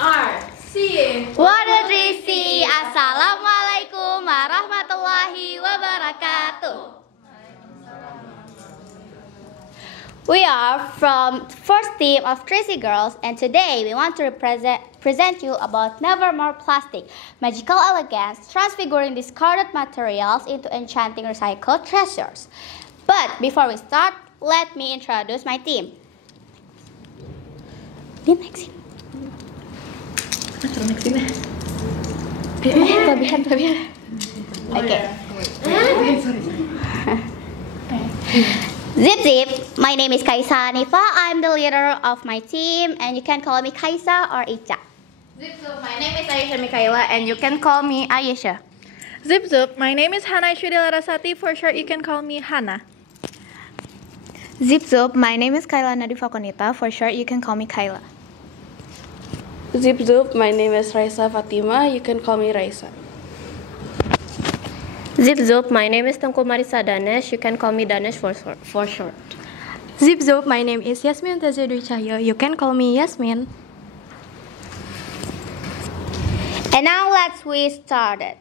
RC 123C. Assalamualaikum warahmatullahi wabarakatuh. We are from first team of Tracy Girls, and today we want to present you about Never More Plastic, magical elegance, transfiguring discarded materials into enchanting recycled treasures. But before we start, let me introduce my team. Next. Okay. Zip zip, my name is Kaisa Nifa. I'm the leader of my team, and you can call me Kaisa or Ica. Zip Zip, my name is Ayesha Mikaela, and you can call me Ayesha. Zip Zip, my name is Hana Shridelarasati. For short, you can call me Hana. Zip Zip, my name is Kaila Nadifa Konita. For short, you can call me Kaila. Zip Zip, my name is Raisa Fatima. You can call me Raisa. Zip Zip, my name is Tengku Marisa Danesh. You can call me Danesh for short. Zip Zip, my name is Yasmin Tazedwi Cahyo. You can call me Yasmin. And now let's start it.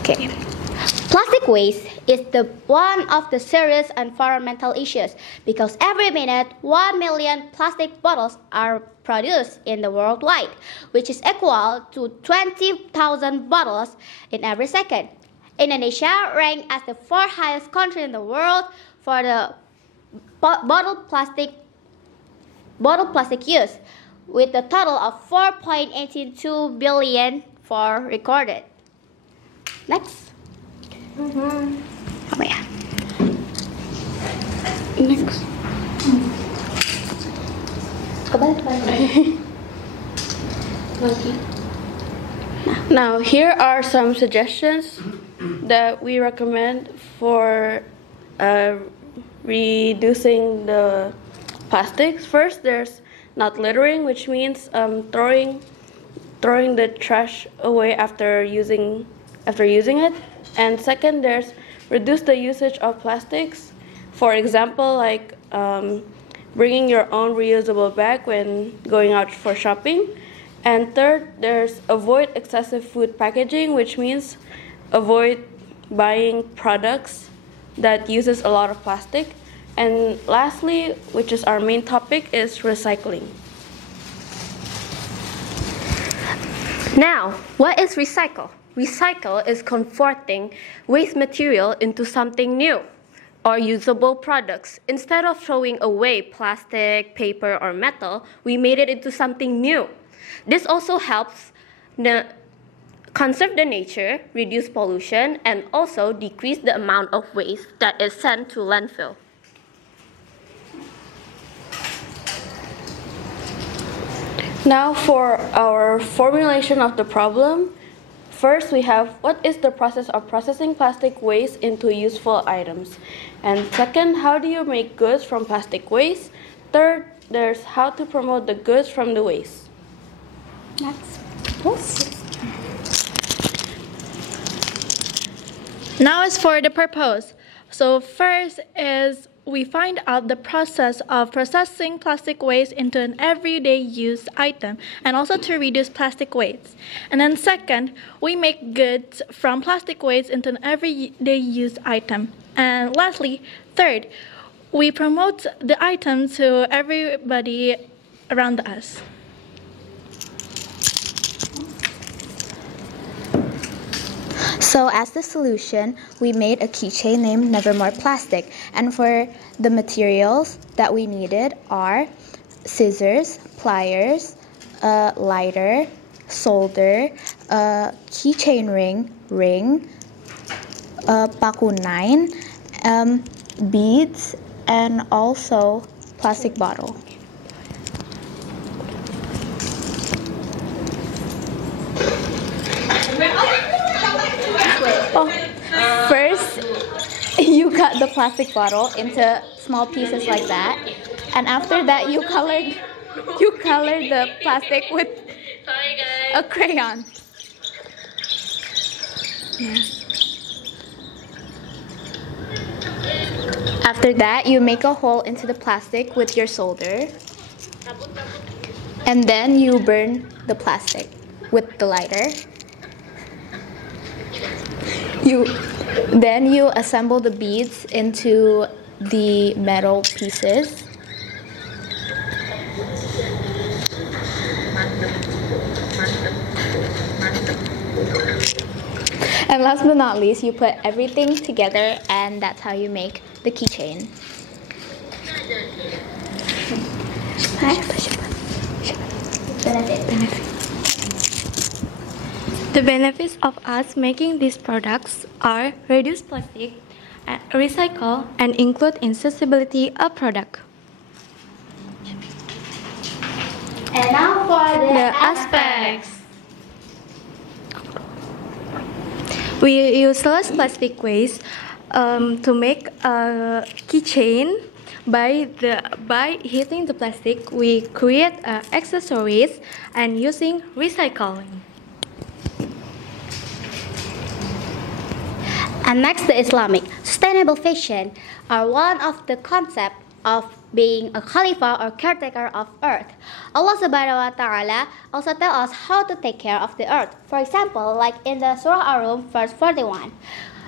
Okay. Plastic waste is one of the serious environmental issues because every minute 1 million plastic bottles are produced in the worldwide, which is equal to 20,000 bottles in every second. Indonesia ranked as the fourth highest country in the world for the bottle plastic use, with a total of 4.82 billion for recorded. Next. Apa ya? Next. Now, here are some suggestions that we recommend for reducing the plastics. First, there's not littering, which means throwing the trash away after using it. And second, there's reduce the usage of plastics. For example, like bringing your own reusable bag when going out for shopping. And third, there's avoid excessive food packaging, which means avoid buying products that uses a lot of plastic. And lastly, which is our main topic, is recycling. Now, what is recycle? Recycle is converting waste material into something new or usable products. Instead of throwing away plastic, paper, or metal, we made it into something new. This also helps conserve the nature, reduce pollution, and also decrease the amount of waste that is sent to landfill. Now for our formulation of the problem. First, we have what is the process of processing plastic waste into useful items. And second, how do you make goods from plastic waste? Third, there's how to promote the goods from the waste. Next. Now as for the purpose. So first is we find out the process of processing plastic waste into an everyday use item and also to reduce plastic waste. And then second, we make goods from plastic waste into an everyday use item. And lastly, third, we promote the item to everybody around us. So as the solution, we made a keychain named Never More Plastic. And for the materials that we needed are scissors, pliers, a lighter, solder, a keychain ring, a paku 9, beads, and also plastic bottle. First, you cut the plastic bottle into small pieces like that, and after that you colored the plastic with a crayon. Yeah. After that, you make a hole into the plastic with your solder. And then you burn the plastic with the lighter. Then you assemble the beads into the metal pieces. And last but not least, you put everything together, and that's how you make the keychain. The benefits of us making these products are reduce plastic, recycle, and include accessibility of product. And now for The aspects. We use less plastic waste to make a keychain. By heating the plastic, we create accessories and using recycling. And next, the Islamic. Sustainable fashion are one of the concepts of being a Khalifa or caretaker of earth. Allah Subhanahu wa Ta'ala also tell us how to take care of the earth. For example, like in the Surah Ar-Rum, verse 41.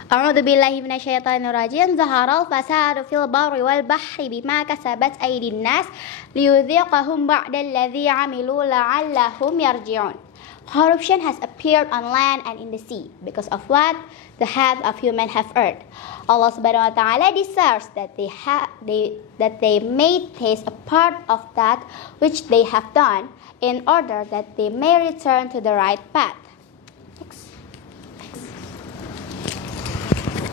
أعوذ بالله من الشيطان الرجيم ظهر الفساد في البر والبحر بما كسبت أيدي الناس ليذيقهم بعد الذي عملوا لعلهم يرجعون. Corruption has appeared on land and in the sea because of what the hands of humans have earned. Allah Subhanahu wa Ta'ala desires that they may taste a part of that which they have done in order that they may return to the right path.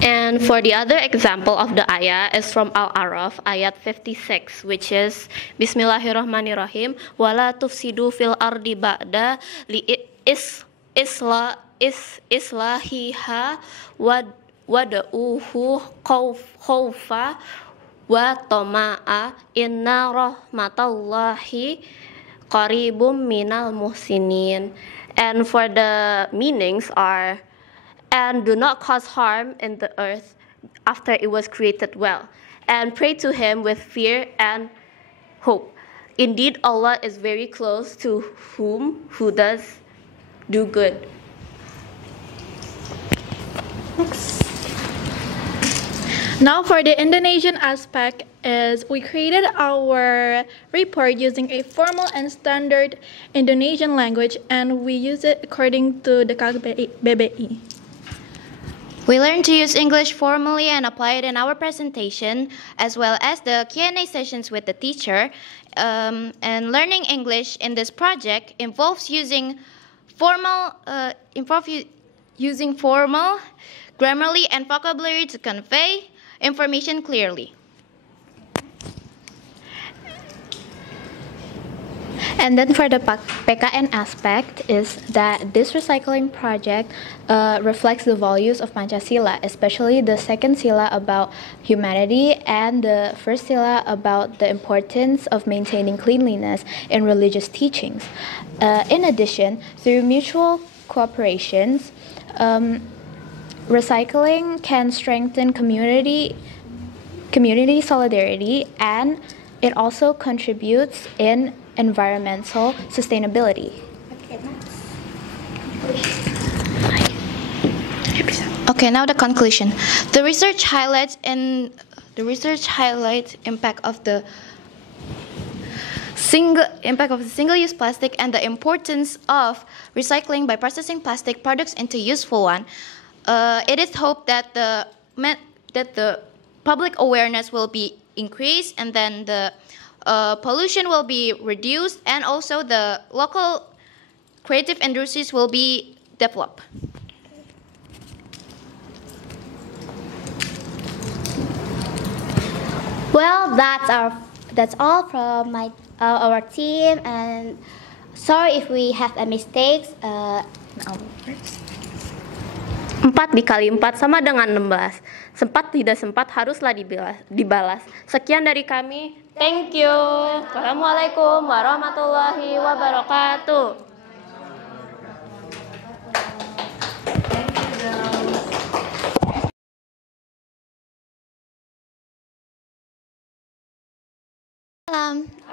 And for the other example of the ayah is from Al-A'raf, ayat 56, which is Bismillahirrahmanirrahim, wala tufsidu fil ardi ba'da li islahiha wada'uhu khawfa wa tama'a inna rahmatallahi qaribum minal muhsinin. And for the meanings are, and do not cause harm in the earth after it was created well, and pray to him with fear and hope. Indeed, Allah is very close to who does do good. Now for the Indonesian aspect is we created our report using a formal and standard Indonesian language, and we use it according to the KBBI. We learned to use English formally and apply it in our presentation, as well as the Q&A sessions with the teacher. And learning English in this project involves using formal, grammarly, and vocabulary to convey information clearly. And then for the PKN aspect is that this recycling project reflects the values of Pancasila, especially the second sila about humanity and the first sila about the importance of maintaining cleanliness in religious teachings. In addition, through mutual cooperations, recycling can strengthen community solidarity, and it also contributes in environmental sustainability. Okay, now the conclusion. The research highlights impact of the single-use plastic and the importance of recycling by processing plastic products into useful one. It is hoped that the public awareness will be increased, and then the pollution will be reduced, and also the local creative industries will be developed. Well, that's all from our team, and sorry if we have a mistakes. 4 dikali 4 sama dengan 16. Sempat tidak sempat haruslah dibalas. Sekian dari kami. Thank you. Wassalamualaikum warahmatullahi wabarakatuh.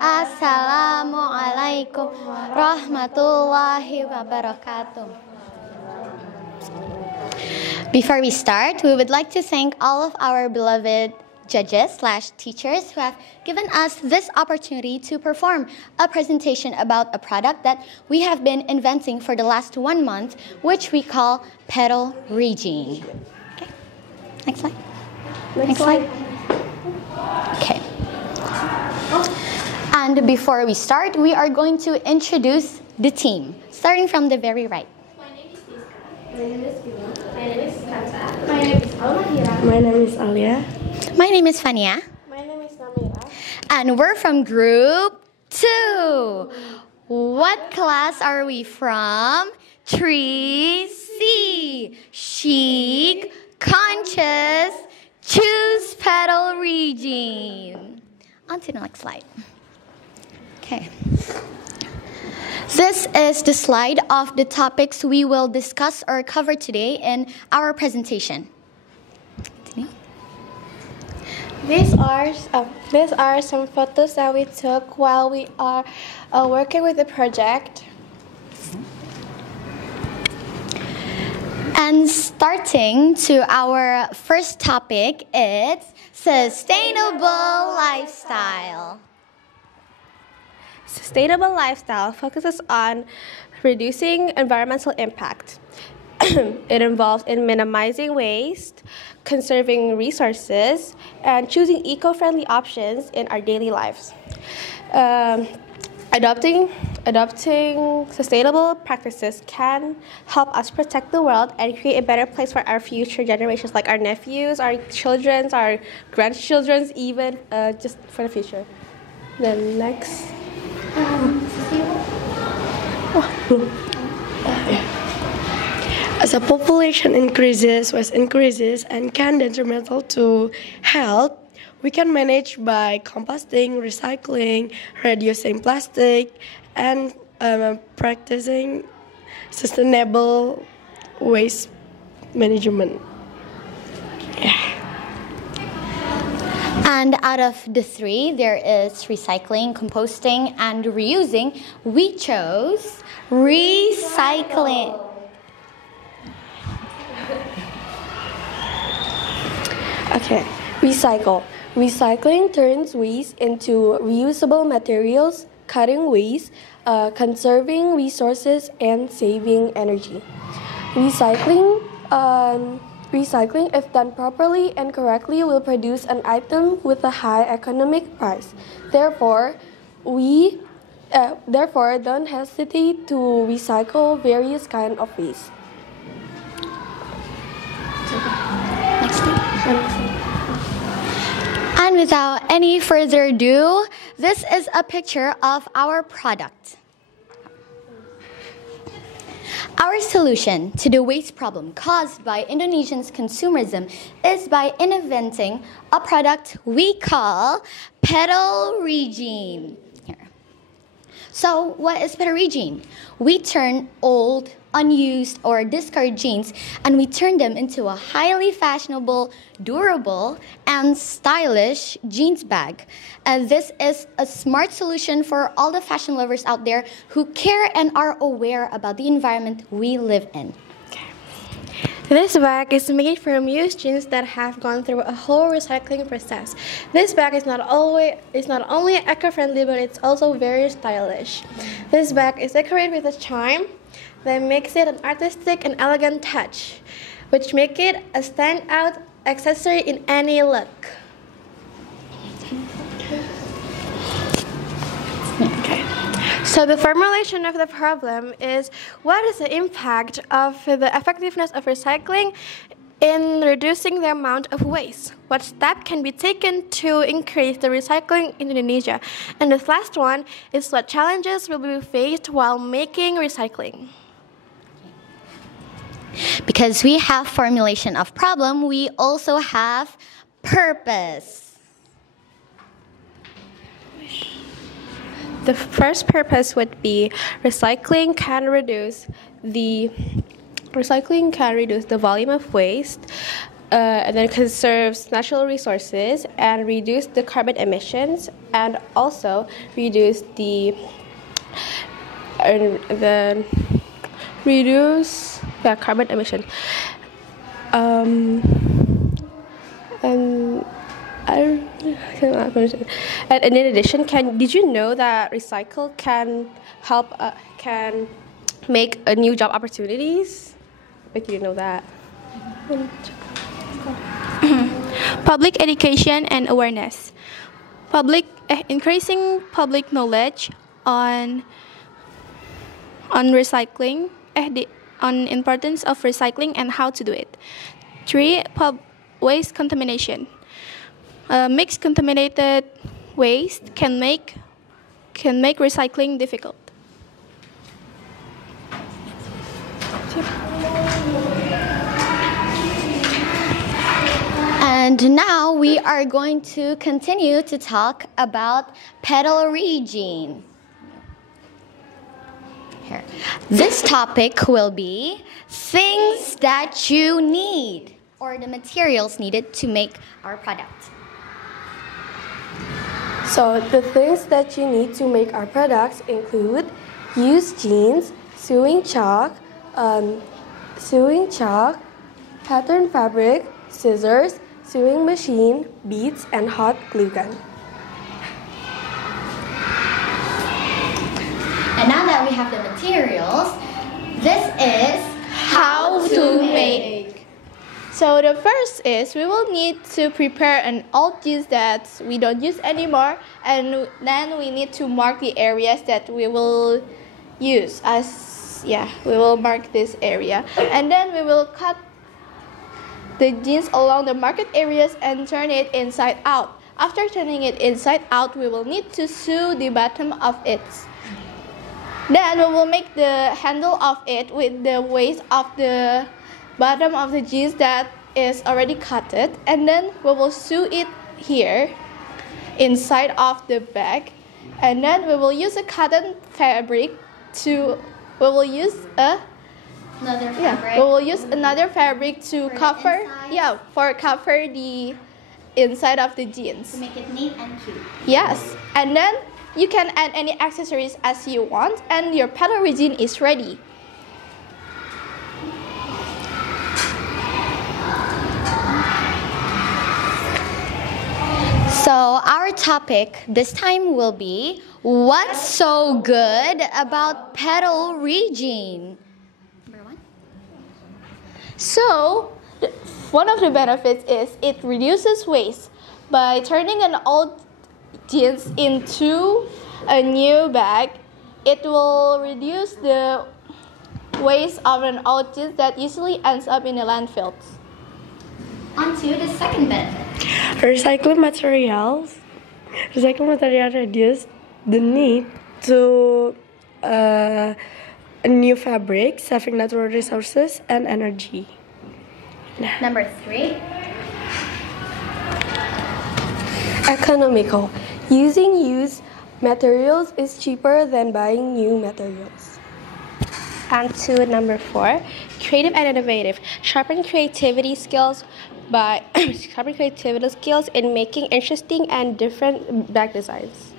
Assalamualaikum warahmatullahi wabarakatuh. Before we start, we would like to thank all of our beloved judges/teachers who have given us this opportunity to perform a presentation about a product that we have been inventing for the last 1 month, which we call Pedal Regime. Okay, next slide. Next slide. Okay. And before we start, we are going to introduce the team, starting from the very right. My name is Kota. My name is Alamat. My name is Alia. My name is Fania. My name is Namira. And we're from Group 2. What class are we from? 3C. Chic, conscious, choose pedal regime. On to the next slide. Okay. This is the slide of the topics we will discuss or cover today in our presentation. These are some photos that we took while we are working with the project. And starting to our first topic, it's sustainable lifestyle. Sustainable lifestyle focuses on reducing environmental impact. It involves in minimizing waste, conserving resources, and choosing eco-friendly options in our daily lives. Adopting sustainable practices can help us protect the world and create a better place for our future generations, like our nephews, our children, our grandchildren, even just for the future. Then next. As the population increases, waste increases, and can detrimental to health, we can manage by composting, recycling, reducing plastic, and practicing sustainable waste management. And out of the three, there is recycling, composting, and reusing. We chose recycling. Okay, recycle. Recycling turns waste into reusable materials, cutting waste, conserving resources, and saving energy. Recycling, if done properly and correctly, will produce an item with a high economic price. Therefore, don't hesitate to recycle various kinds of waste. And without any further ado, this is a picture of our product. Our solution to the waste problem caused by Indonesians' consumerism is by inventing a product we call Pedal Regime. Here. So what is Pedal Regime? We turn old, unused, or discarded jeans and we turn them into a highly fashionable, durable, and stylish jeans bag. And this is a smart solution for all the fashion lovers out there who care and are aware about the environment we live in. This bag is made from used jeans that have gone through a whole recycling process. This bag is not only eco-friendly, but it's also very stylish. This bag is decorated with a charm that makes it an artistic and elegant touch, which make it a standout accessory in any look. Okay. So the formulation of the problem is, what is the impact of the effectiveness of recycling in reducing the amount of waste? What step can be taken to increase the recycling in Indonesia? And this last one is, what challenges will be faced while making recycling? Because we have formulation of problem, we also have purpose. The first purpose would be recycling can reduce the volume of waste and then conserves natural resources and reduce the carbon emissions, and also reduce the carbon emission. And in addition, did you know that recycle can help can make a new job opportunities? But you know that. Public education and awareness. Increasing public knowledge on recycling, on importance of recycling and how to do it. 3. Waste contamination. Mixed contaminated waste can make recycling difficult. And now we are going to continue to talk about pedal region. Here. This topic will be things that you need, or the materials needed to make our product. So the things that you need to make our products include used jeans, sewing chalk, pattern fabric, scissors, sewing machine, beads, and hot glue gun. And now that we have the materials, this is How to make. So the first is we will need to prepare an old jeans that we don't use anymore, and then we need to mark the areas that we will use we will mark this area, and then we will cut the jeans along the market areas and turn it inside out. After turning it inside out, we will need to sew the bottom of it. Then we will make the handle of it with the waist of the bottom of the jeans that is already cutted, and then we will sew it here inside of the bag, and then we will use a cotton fabric another fabric to cover the inside of the jeans. to make it neat and cute. Yes, and then you can add any accessories as you want, and your pedal region is ready. So our topic this time will be what's so good about pedal region? Number 1. So, one of the benefits is it reduces waste. By turning an old jeans into a new bag, it will reduce the waste of an old jeans that usually ends up in the landfills. On to the second benefit. Recycled materials reduce the need to a new fabric, saving natural resources and energy. Number 3. Economical. Using used materials is cheaper than buying new materials. And to number 4, creative and innovative. Sharpen creativity skills in making interesting and different bag designs.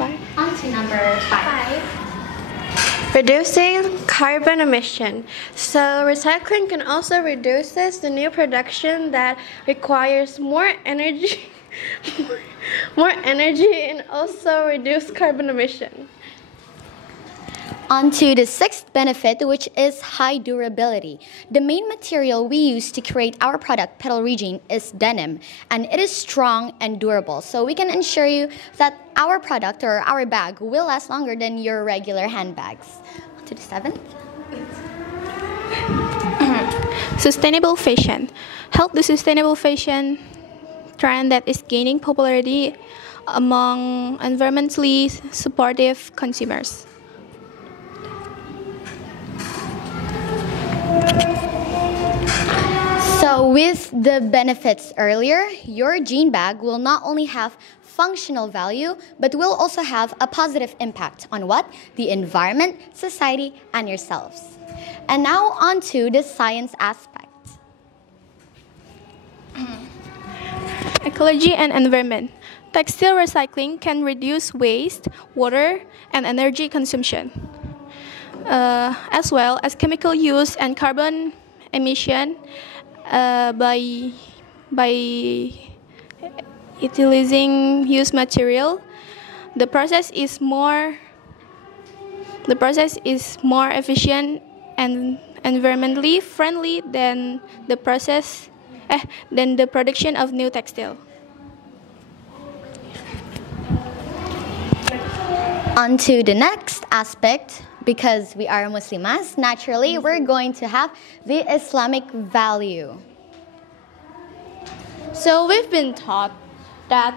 On to number 5. Reducing carbon emission. So recycling can also reduce the new production that requires more energy and also reduce carbon emission. On to the 6th benefit, which is high durability. The main material we use to create our product, pedal region, is denim, and it is strong and durable. So we can ensure you that our product or our bag will last longer than your regular handbags. On to the 7th. Sustainable fashion. Help the sustainable fashion trend that is gaining popularity among environmentally supportive consumers. So with the benefits earlier, your jean bag will not only have functional value, but will also have a positive impact on what? The environment, society, and yourselves. And now on to the science aspect. Ecology and environment. Textile recycling can reduce waste, water, and energy consumption, as well as chemical use and carbon emission by utilizing used material. The process is more efficient and environmentally friendly than the production of new textile. On to the next aspect, because we are Muslimas, naturally we're going to have the Islamic value. So we've been taught that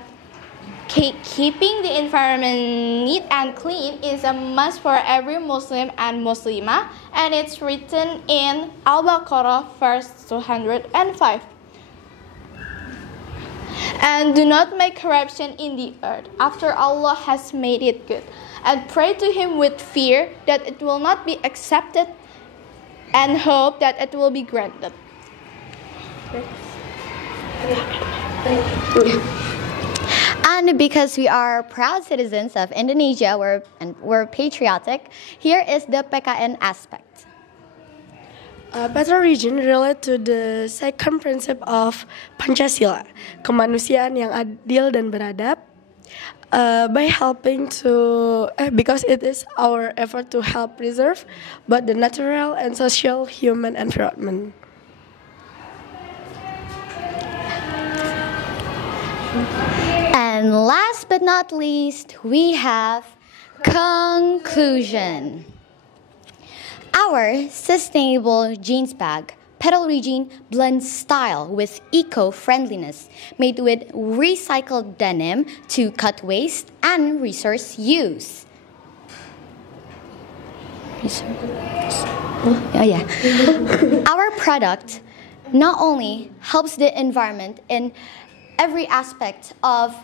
keeping the environment neat and clean is a must for every Muslim and Muslimah, and it's written in Al-Baqarah verse 205. And do not make corruption in the earth after Allah has made it good, and pray to Him with fear that it will not be accepted and hope that it will be granted. And because we are proud citizens of Indonesia, we're patriotic, here is the PKN aspect. Better region relate to the second principle of Pancasila, kemanusiaan yang adil dan beradab, by helping to, because it is our effort to help preserve both the natural and social human environment. And last but not least, we have conclusion. Our sustainable jeans bag, Petal Regine, blends style with eco-friendliness, made with recycled denim to cut waste and resource use. Our product not only helps the environment in every aspect of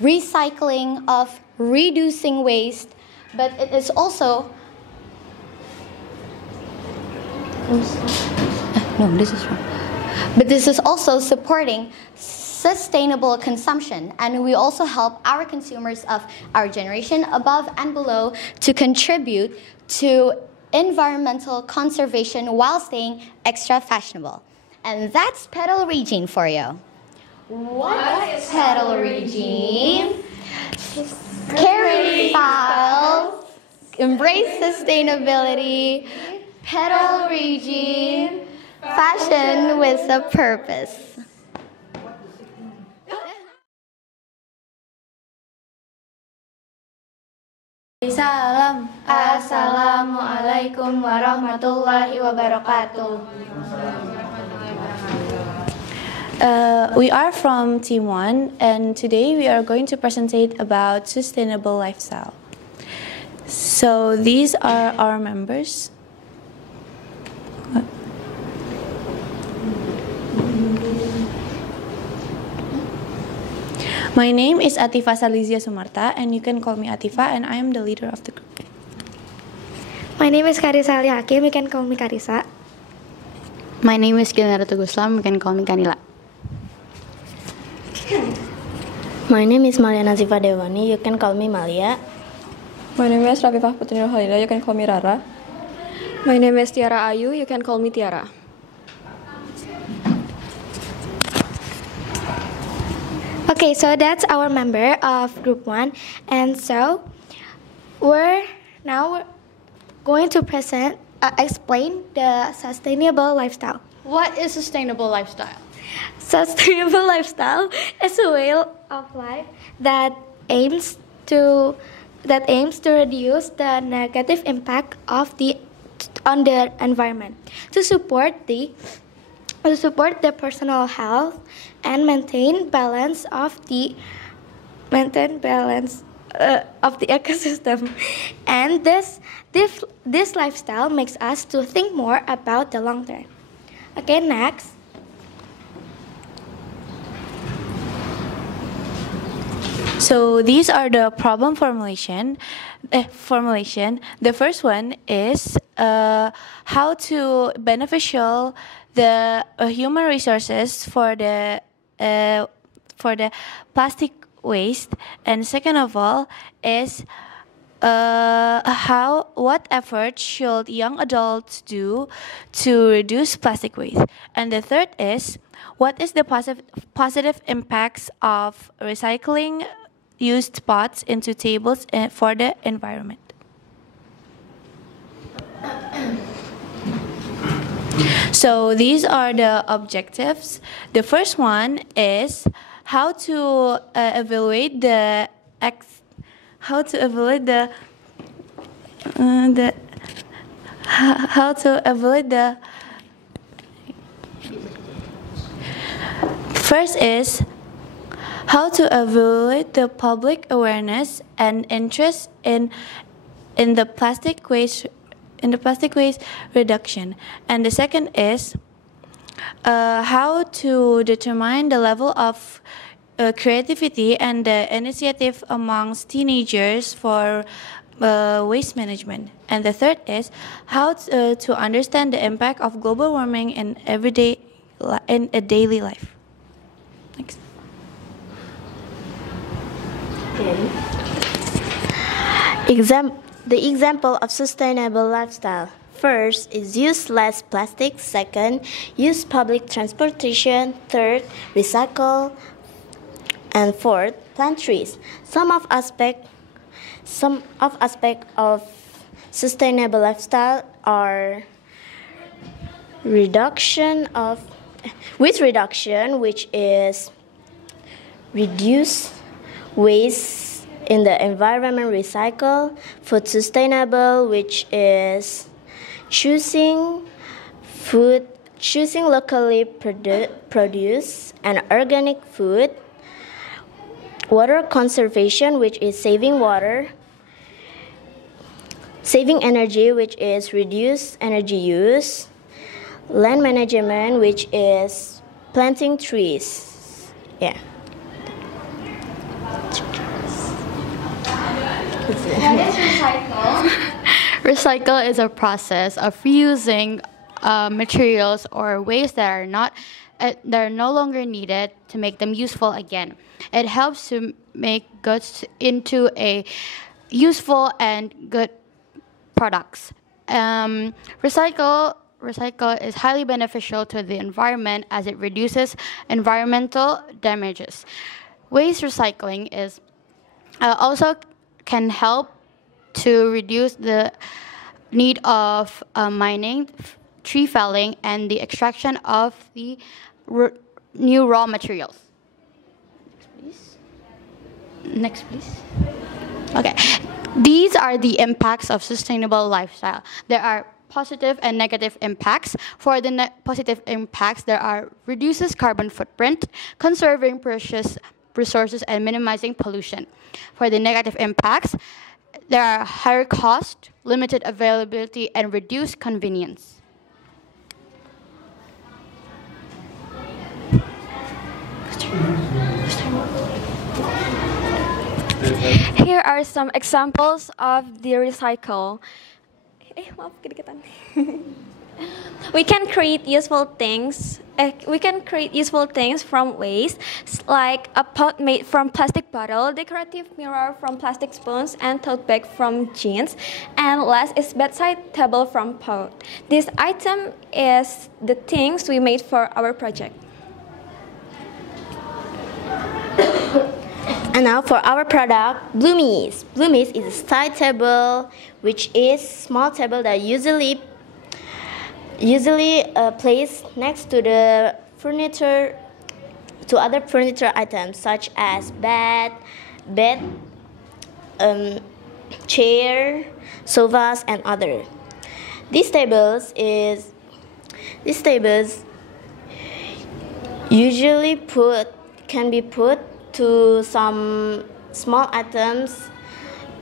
recycling, of reducing waste, but it is also this is wrong. But this is also supporting sustainable consumption, and we also help our consumers of our generation above and below to contribute to environmental conservation while staying extra fashionable. And that's Petal Regine for you. What is Petal Regine? Carry style, embrace sustainability, Petal Regine, fashion with a purpose. Salam. Assalamualaikum warahmatullahi wabarakatuh. We are from Team 1, and today we are going to presentate about sustainable lifestyle. So these are our members. My name is Atifa Salizia Sumarta, and you can call me Atifa, and I am the leader of the group. My name is Karisa Ali Hakim, you can call me Karisa. My name is Gilnara Tuguslam, you can call me Kanila. My name is Malia Nazifa Dewani, you can call me Malia. My name is Rafifah Putri Nurhalida, you can call me Rara. My name is Tiara Ayu, you can call me Tiara. Okay, so that's our member of Group 1, and so we're now going to explain the sustainable lifestyle. What is sustainable lifestyle? Sustainable lifestyle is a way of life that aims to reduce the negative impact on the environment, to support the personal health and maintain balance of the ecosystem. And this lifestyle makes us to think more about the long term. Okay, next. So these are the problem formulation. The first one is how to beneficial the human resources for the plastic waste, and second of all is what effort should young adults do to reduce plastic waste, and the third is what is the positive impacts of recycling used pots into tables for the environment. So these are the objectives. The first one is how to evaluate the first is how to evaluate the public awareness and interest in the plastic waste reduction, and the second is how to determine the level of creativity and the initiative amongst teenagers for waste management, and the third is how to understand the impact of global warming in a daily life. Next. The example of sustainable lifestyle. First is use less plastic. Second, use public transportation. Third, recycle. And fourth, plant trees. Some of aspect of sustainable lifestyle are waste reduction, which is reduce waste in the environment, recycle. Food sustainable, which is choosing locally produced and organic food. Water conservation, which is saving water. Saving energy, which is reduce energy use. Land management, which is planting trees. Yeah. What is recycle? Recycle is a process of reusing materials or waste that are no longer needed to make them useful again. It helps to make goods into a useful and good products. Recycle is highly beneficial to the environment as it reduces environmental damages. Waste recycling is also can help to reduce the need of mining, tree felling, and the extraction of the new raw materials. Next, please. Okay. These are the impacts of sustainable lifestyle. There are positive and negative impacts. For the positive impacts, there are reduces carbon footprint, conserving precious resources, and minimizing pollution. For the negative impacts, there are higher cost, limited availability, and reduced convenience. Here are some examples of the recycle. We can create useful things. From waste, like a pot made from plastic bottle, decorative mirror from plastic spoons, and tote bag from jeans. And last is bedside table from pot. This item is the things we made for our project. And now for our product, Bloomies. Bloomies is a side table, which is small table that usually placed next to the furniture, to other furniture items such as bed, chair, sofas, and other. These tables usually can be put to some small items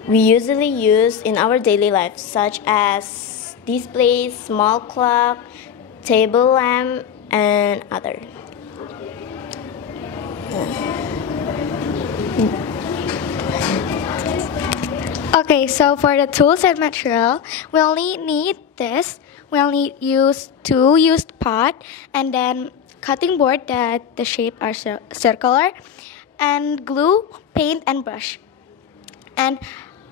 we usually use in our daily life, such as displays, small clock, table lamp, and other. Okay, so for the tools and material, we only need this. We only use two used pot, and then cutting board that the shape are circular, and glue, paint, and brush. And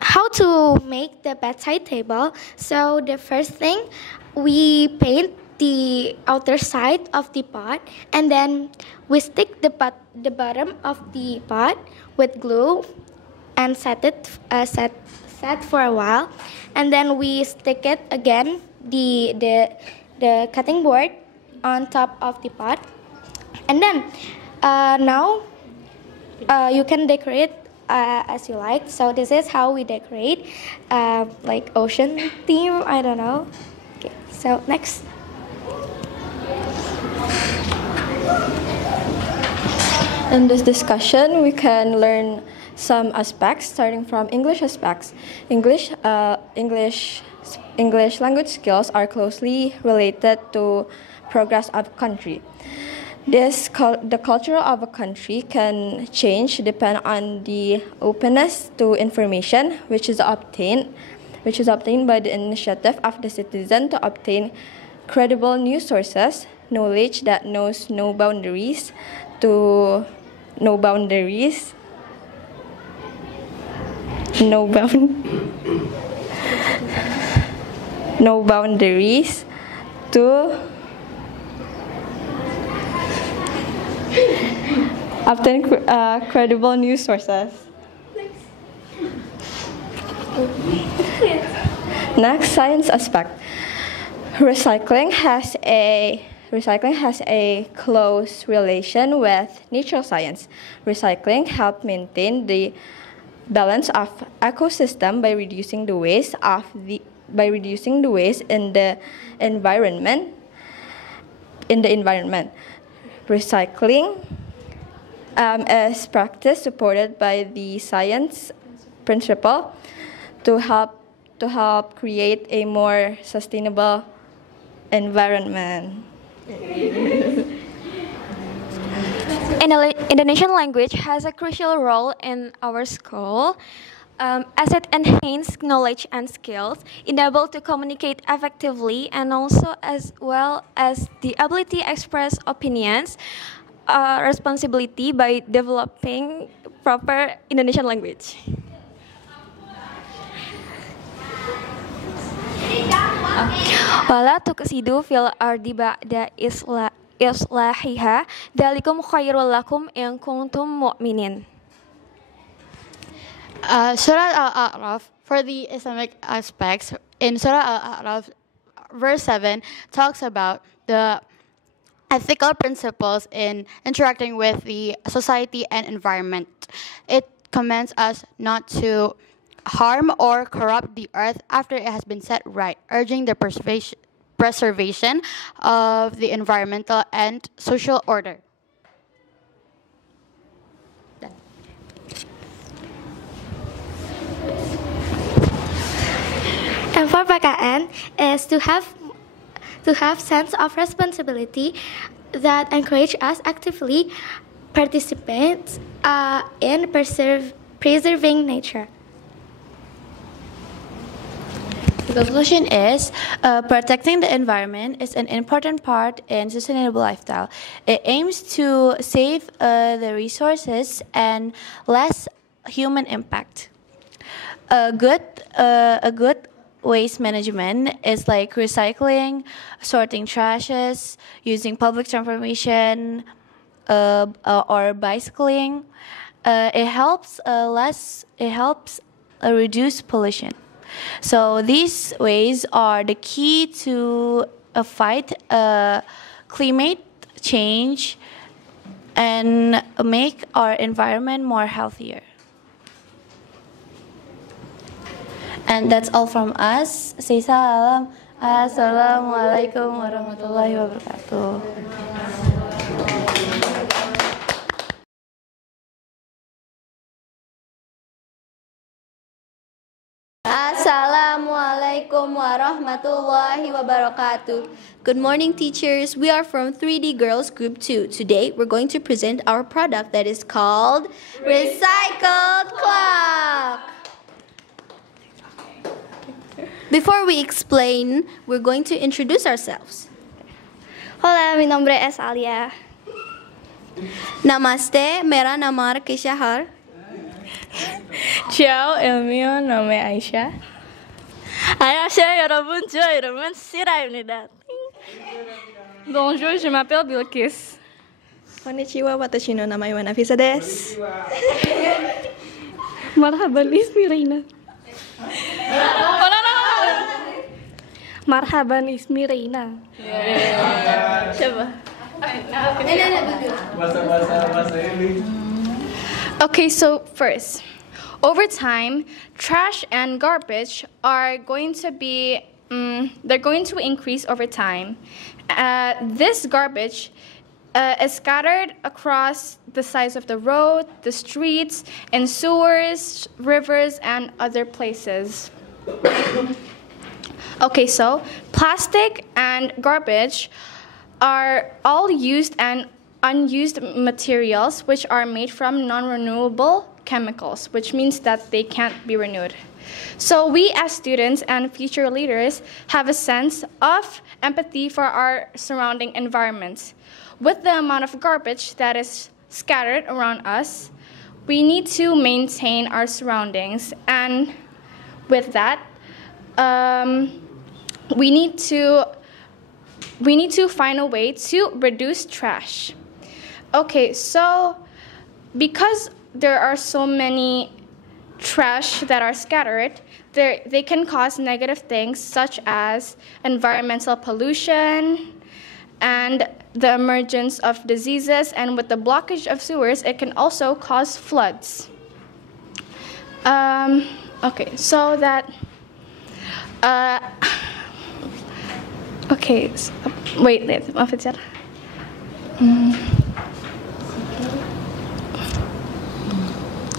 how to make the bedside table? So the first thing, we paint the outer side of the pot, and then we stick the bottom of the pot with glue and set for a while, and then we stick it again, the cutting board on top of the pot, and then now you can decorate as you like. So this is how we decorate, like ocean theme, I don't know. Okay, so next. In this discussion, we can learn some aspects, starting from English aspects. English language skills are closely related to progress of a country. The culture of a country can change depending on the openness to information, which is obtained by the initiative of the citizen to obtain credible news sources, knowledge that knows no boundaries, to obtain credible news sources. Next, science aspect. Recycling has a close relation with natural science. Recycling helps maintain the balance of ecosystem by reducing the waste in the environment. Recycling is practice supported by the science principle to help create a more sustainable environment. Indonesian language has a crucial role in our school, as it enhances knowledge and skills, enable to communicate effectively, and also as well as the ability to express opinions, responsibility by developing proper Indonesian language. Wala tuqsidu fil ardi ba'da islahiha dzalikum khairul lakum in kuntum mu'minin. Surah Al-A'raf, for the Islamic aspects, in Surah Al-A'raf, verse 7 talks about the ethical principles in interacting with the society and environment. It commands us not to harm or corrupt the earth after it has been set right, urging the preservation of the environmental and social order. And for PKN is to have sense of responsibility that encourage us actively participate in preserving nature. The conclusion is protecting the environment is an important part in sustainable lifestyle. It aims to save the resources and less human impact. A good waste management is like recycling, sorting trashes, using public transportation, or bicycling. It helps reduce pollution. So these ways are the key to fight climate change and make our environment more healthier. And that's all from us. Say salam. Assalamualaikum warahmatullahi wabarakatuh. Assalamualaikum warahmatullahi wabarakatuh. Good morning, teachers. We are from 3D Girls Group 2. Today, we're going to present our product that is called Recycled Clock. Before we explain, we're going to introduce ourselves. Hola, mi nombre es Alia. Namaste, mera nama 𝐒𝐜𝐡𝐨𝐥. Ciao, il mio nome è Aisha. 안녕하세요 여러분, 저 이름은 시라입니다. Bonjour, je m'appelle Bilkis. Konnichiwa, watashi no namae wa Nafisa desu. Marhaban, ismi Reina. Marhaban, ismi Reina. Coba. Okay, so first, over time, trash and garbage are going to be, they're going to increase over time. This garbage is scattered across the sides of the road, the streets, in sewers, rivers, and other places. Okay, so plastic and garbage are all used and unused materials which are made from non-renewable chemicals, which means that they can't be renewed. So we as students and future leaders have a sense of empathy for our surrounding environment. With the amount of garbage that is scattered around us, we need to maintain our surroundings, and with that, we need to find a way to reduce trash. Okay, so because there are so many trash that are scattered, they can cause negative things such as environmental pollution and the emergence of diseases, and with the blockage of sewers, it can also cause floods. Okay, so that, okay, so, wait, maaf ya.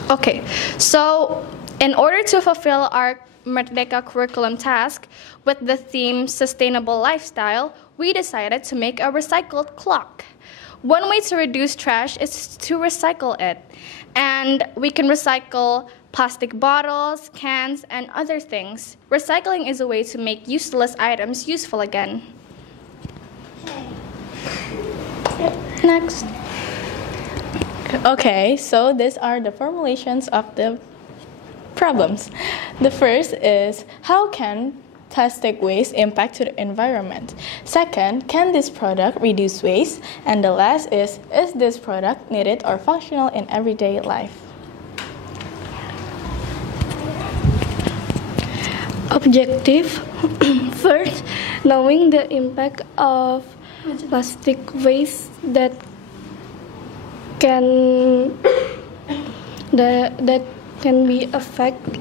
Okay, so in order to fulfill our Merdeka curriculum task with the theme Sustainable Lifestyle, we decided to make a recycled clock. One way to reduce trash is to recycle it, and we can recycle plastic bottles, cans, and other things. Recycling is a way to make useless items useful again. Next. Okay, so these are the formulations of the problems. The first is, how can plastic waste impact to the environment? Second, can this product reduce waste? And the last is this product needed or functional in everyday life? Objective. First, knowing the impact of plastic waste that can be affect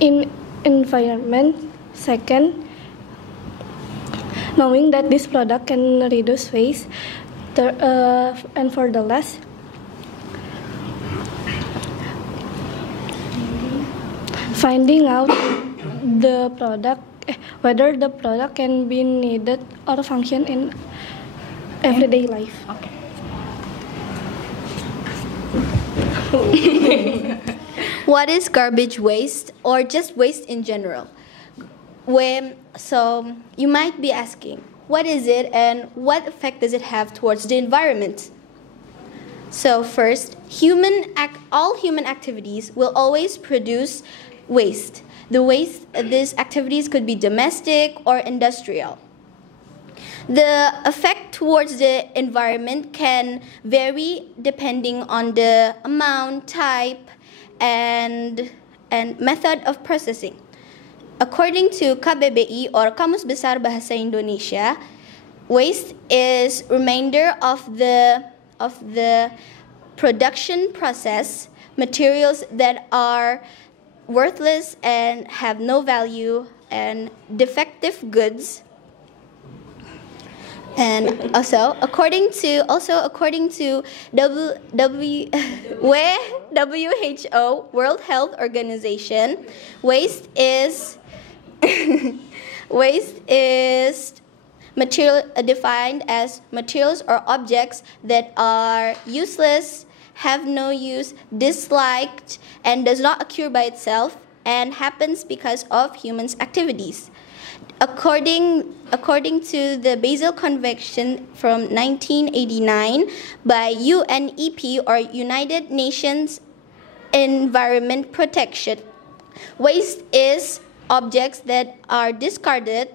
in environment. Second, knowing that this product can reduce waste. And for the last, finding out the product, whether the product can be needed or function in everyday life. Okay. What is garbage waste, or just waste in general? So you might be asking, what is it and what effect does it have towards the environment? So first, all human activities will always produce waste. These activities could be domestic or industrial. The effect towards the environment can vary depending on the amount, type, and method of processing. According to KBBI or Kamus Besar Bahasa Indonesia, waste is remainder of the production process, materials that are worthless and have no value, and defective goods. And also, according to WHO, World Health Organization, waste is defined as materials or objects that are useless, have no use, disliked, and does not occur by itself, and happens because of humans' activities. According to the Basel Convention from 1989 by UNEP, or United Nations Environment Protection, waste is objects that are discarded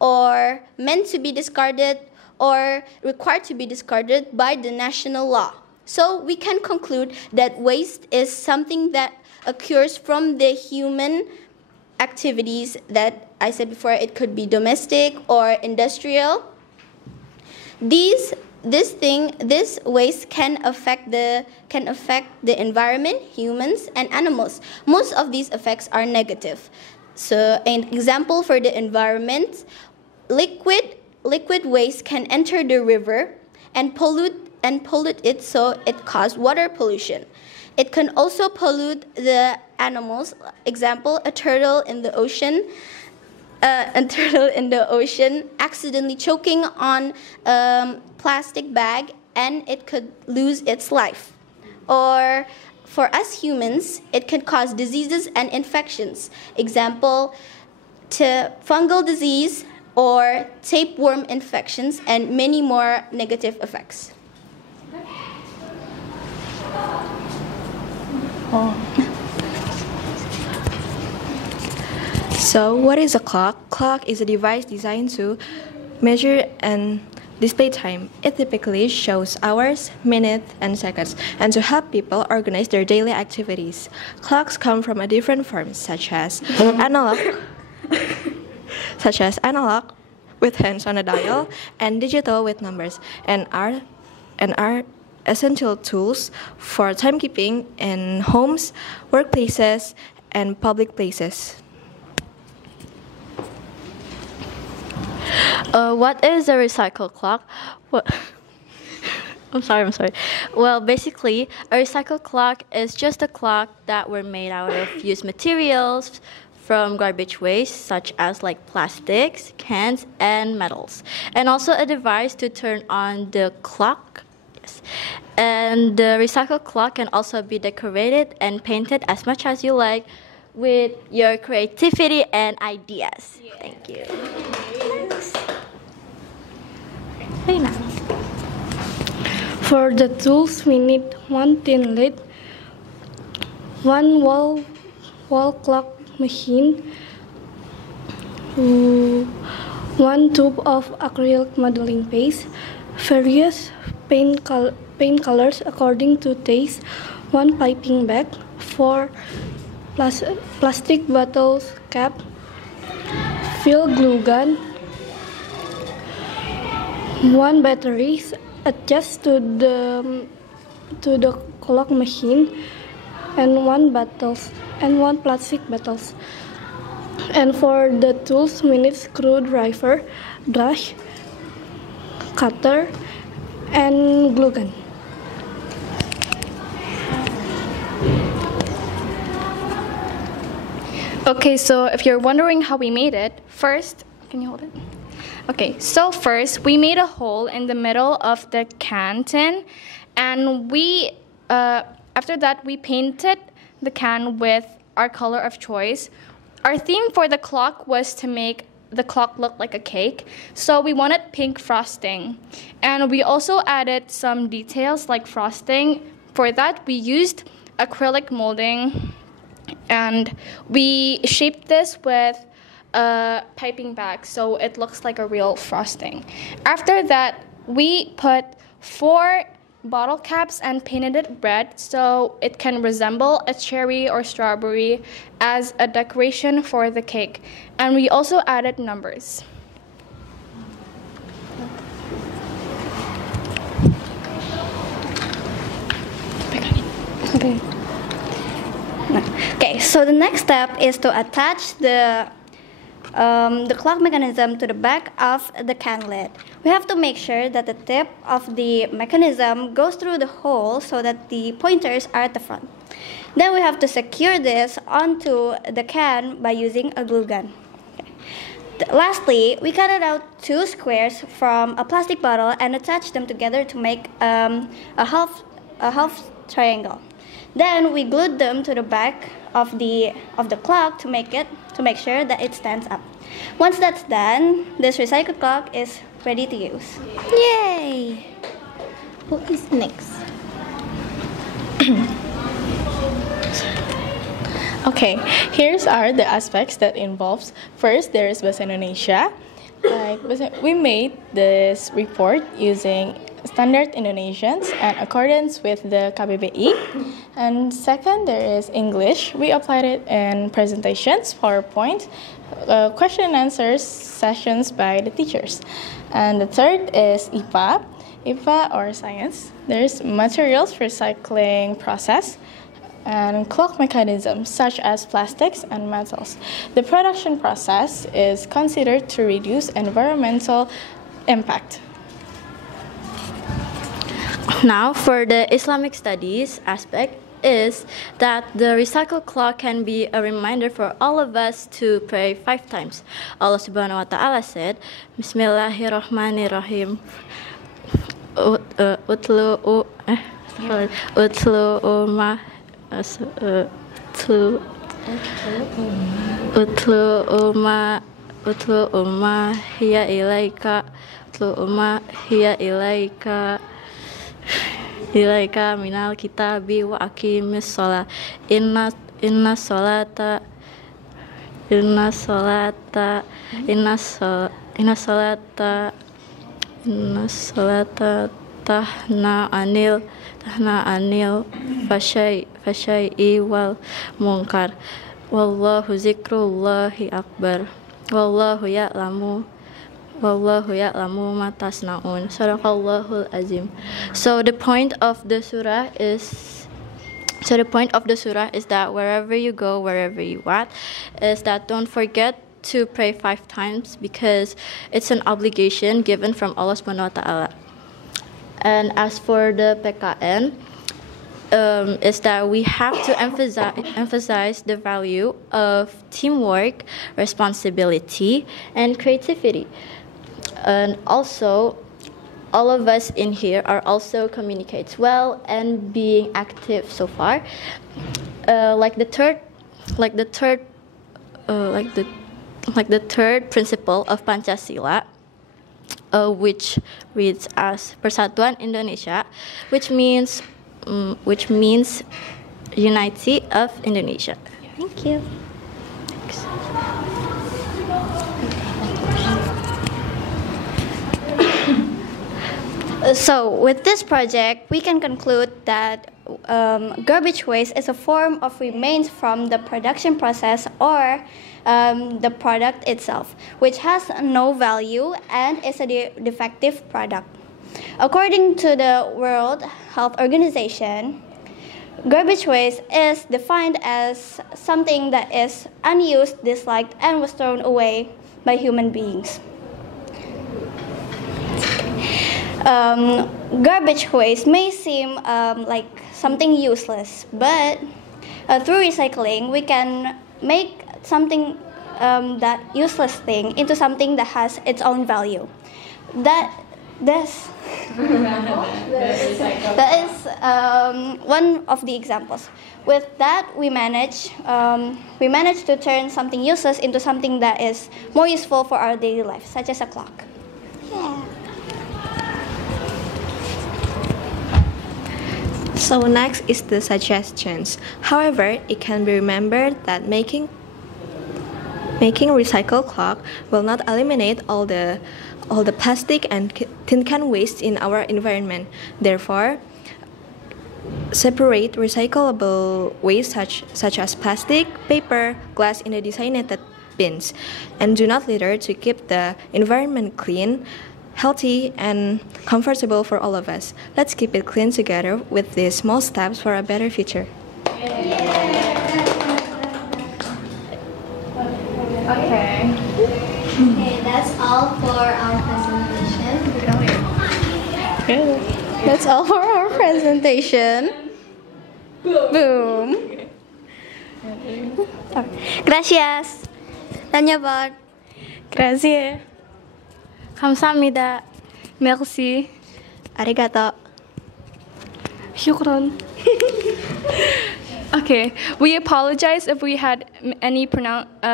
or meant to be discarded or required to be discarded by the national law. So we can conclude that waste is something that occurs from the human activities that I said before. It could be domestic or industrial. This waste can affect the environment, humans, and animals. Most of these effects are negative. So an example for the environment, liquid waste can enter the river and pollute it, so it causes water pollution. It can also pollute the animals. Example, a turtle in the ocean accidentally choking on a plastic bag, and it could lose its life. Or for us humans, it can cause diseases and infections. Example, fungal disease or tapeworm infections, and many more negative effects. So, what is a clock? Clock is a device designed to measure and display time. It typically shows hours, minutes, and seconds, and to help people organize their daily activities. Clocks come from a different forms, such as analog with hands on a dial, and digital with numbers, and are essential tools for timekeeping in homes, workplaces, and public places. What is a recycle clock? I'm sorry. Well, basically, a recycle clock is just a clock that were made out of used materials from garbage waste, such as like plastics, cans, and metals. And also a device to turn on the clock. Yes. And the recycle clock can also be decorated and painted as much as you like with your creativity and ideas. Yeah. Thank you. For the tools, we need one tin lid, one wall clock machine, one tube of acrylic modeling paste, various paint colors according to taste, one piping bag, 4 plastic bottles cap, fill glue gun, 1 battery adjust to the clock machine, and 1 plastic bottles. And for the tools, we need screwdriver, brush, cutter, and glue gun. Okay, so if you're wondering how we made it, first, can you hold it? Okay, so first we made a hole in the middle of the can tin, and after that we painted the can with our color of choice. Our theme for the clock was to make the clock look like a cake, so we wanted pink frosting. And we also added some details like frosting. For that we used acrylic molding, and we shaped this with a piping bag so it looks like a real frosting. After that, we put 4 bottle caps and painted it red so it can resemble a cherry or strawberry as a decoration for the cake. And we also added numbers. Okay, so the next step is to attach the clock mechanism to the back of the can lid. We have to make sure that the tip of the mechanism goes through the hole so that the pointers are at the front. Then we have to secure this onto the can by using a glue gun. Lastly, we cut out 2 squares from a plastic bottle and attach them together to make a half triangle. Then we glued them to the back of the clock to make sure that it stands up. Once that's done, this recycled clock is ready to use. Yay! Who is next? Okay, here's are the aspects that involves. First, there is Bahasa Indonesia. We made this report using standard Indonesians and accordance with the KBBI. And second, there is English. We applied it in presentations, PowerPoint, question and answers sessions by the teachers. And the third is IPA or science. There's materials recycling process and clock mechanisms such as plastics and metals. The production process is considered to reduce environmental impact. Now, for the Islamic studies aspect is that the recycled clock can be a reminder for all of us to pray 5 times. Allah Subhanahu wa Ta'ala said, Bismillahirrahmanirrahim. Ilaika minal kitabi wa aqimis sholat inna sholata tahna anil fasyai wal munkar wallahu zikrullahi akbar wallahu ya'lamu ma tasnaun. Sadaqallahul azim. So the point of the surah is that wherever you go, wherever you at, is that don't forget to pray 5 times because it's an obligation given from Allah Subhanahu wa Ta'ala. And as for the PKN, is that we have to emphasize the value of teamwork, responsibility, and creativity. And also, all of us in here are also communicates well and being active so far. Like the third principle of Pancasila, which reads as Persatuan Indonesia, which means unity of Indonesia. Thank you. Thanks. So with this project, we can conclude that garbage waste is a form of remains from the production process or the product itself, which has no value and is a defective product. According to the World Health Organization, garbage waste is defined as something that is unused, disliked, and was thrown away by human beings. Garbage waste may seem like something useless, but through recycling, we can make something that useless thing into something that has its own value. That is one of the examples. With that, we manage to turn something useless into something that is more useful for our daily life, such as a clock. Yeah. So next is the suggestions. However, it can be remembered that making recycled clock will not eliminate all the plastic and tin can waste in our environment. Therefore, separate recyclable waste such as plastic, paper, glass in the designated bins, and do not litter to keep the environment clean, healthy, and comfortable for all of us. Let's keep it clean together with these small steps for a better future. Okay, that's all for our presentation. That's all for our presentation. Boom. Gracias. Dhanyabad. Grazie. Kamsahamnida. Merci. Arigato. Syukron. Okay, we apologize if we had any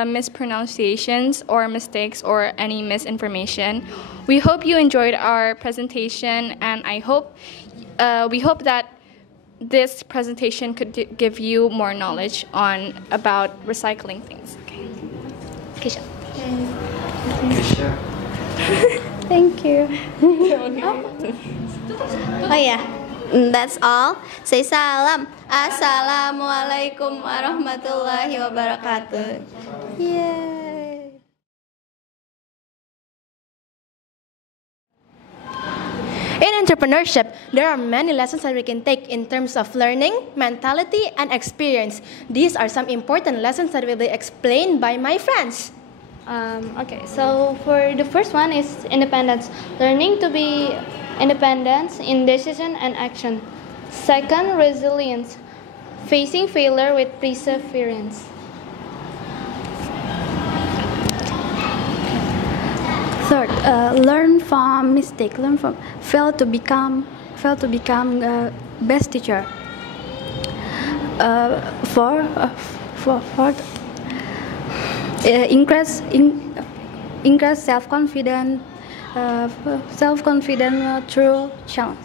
mispronunciations or mistakes or any misinformation. We hope you enjoyed our presentation, and we hope that this presentation could give you more knowledge about recycling things. Okay. Kisha. Thank you. Oh yeah, that's all. Say salam. Assalamualaikum warahmatullahi wabarakatuh. Yay. In entrepreneurship, there are many lessons that we can take in terms of learning, mentality, and experience. These are some important lessons that will be explained by my friends. Okay, so for the first one is independence. Learning to be independent in decision and action. Second, resilience. Facing failure with perseverance. Third, learn from mistake. Fail to become best teacher. Fourth, increase self-confidence. Through challenge.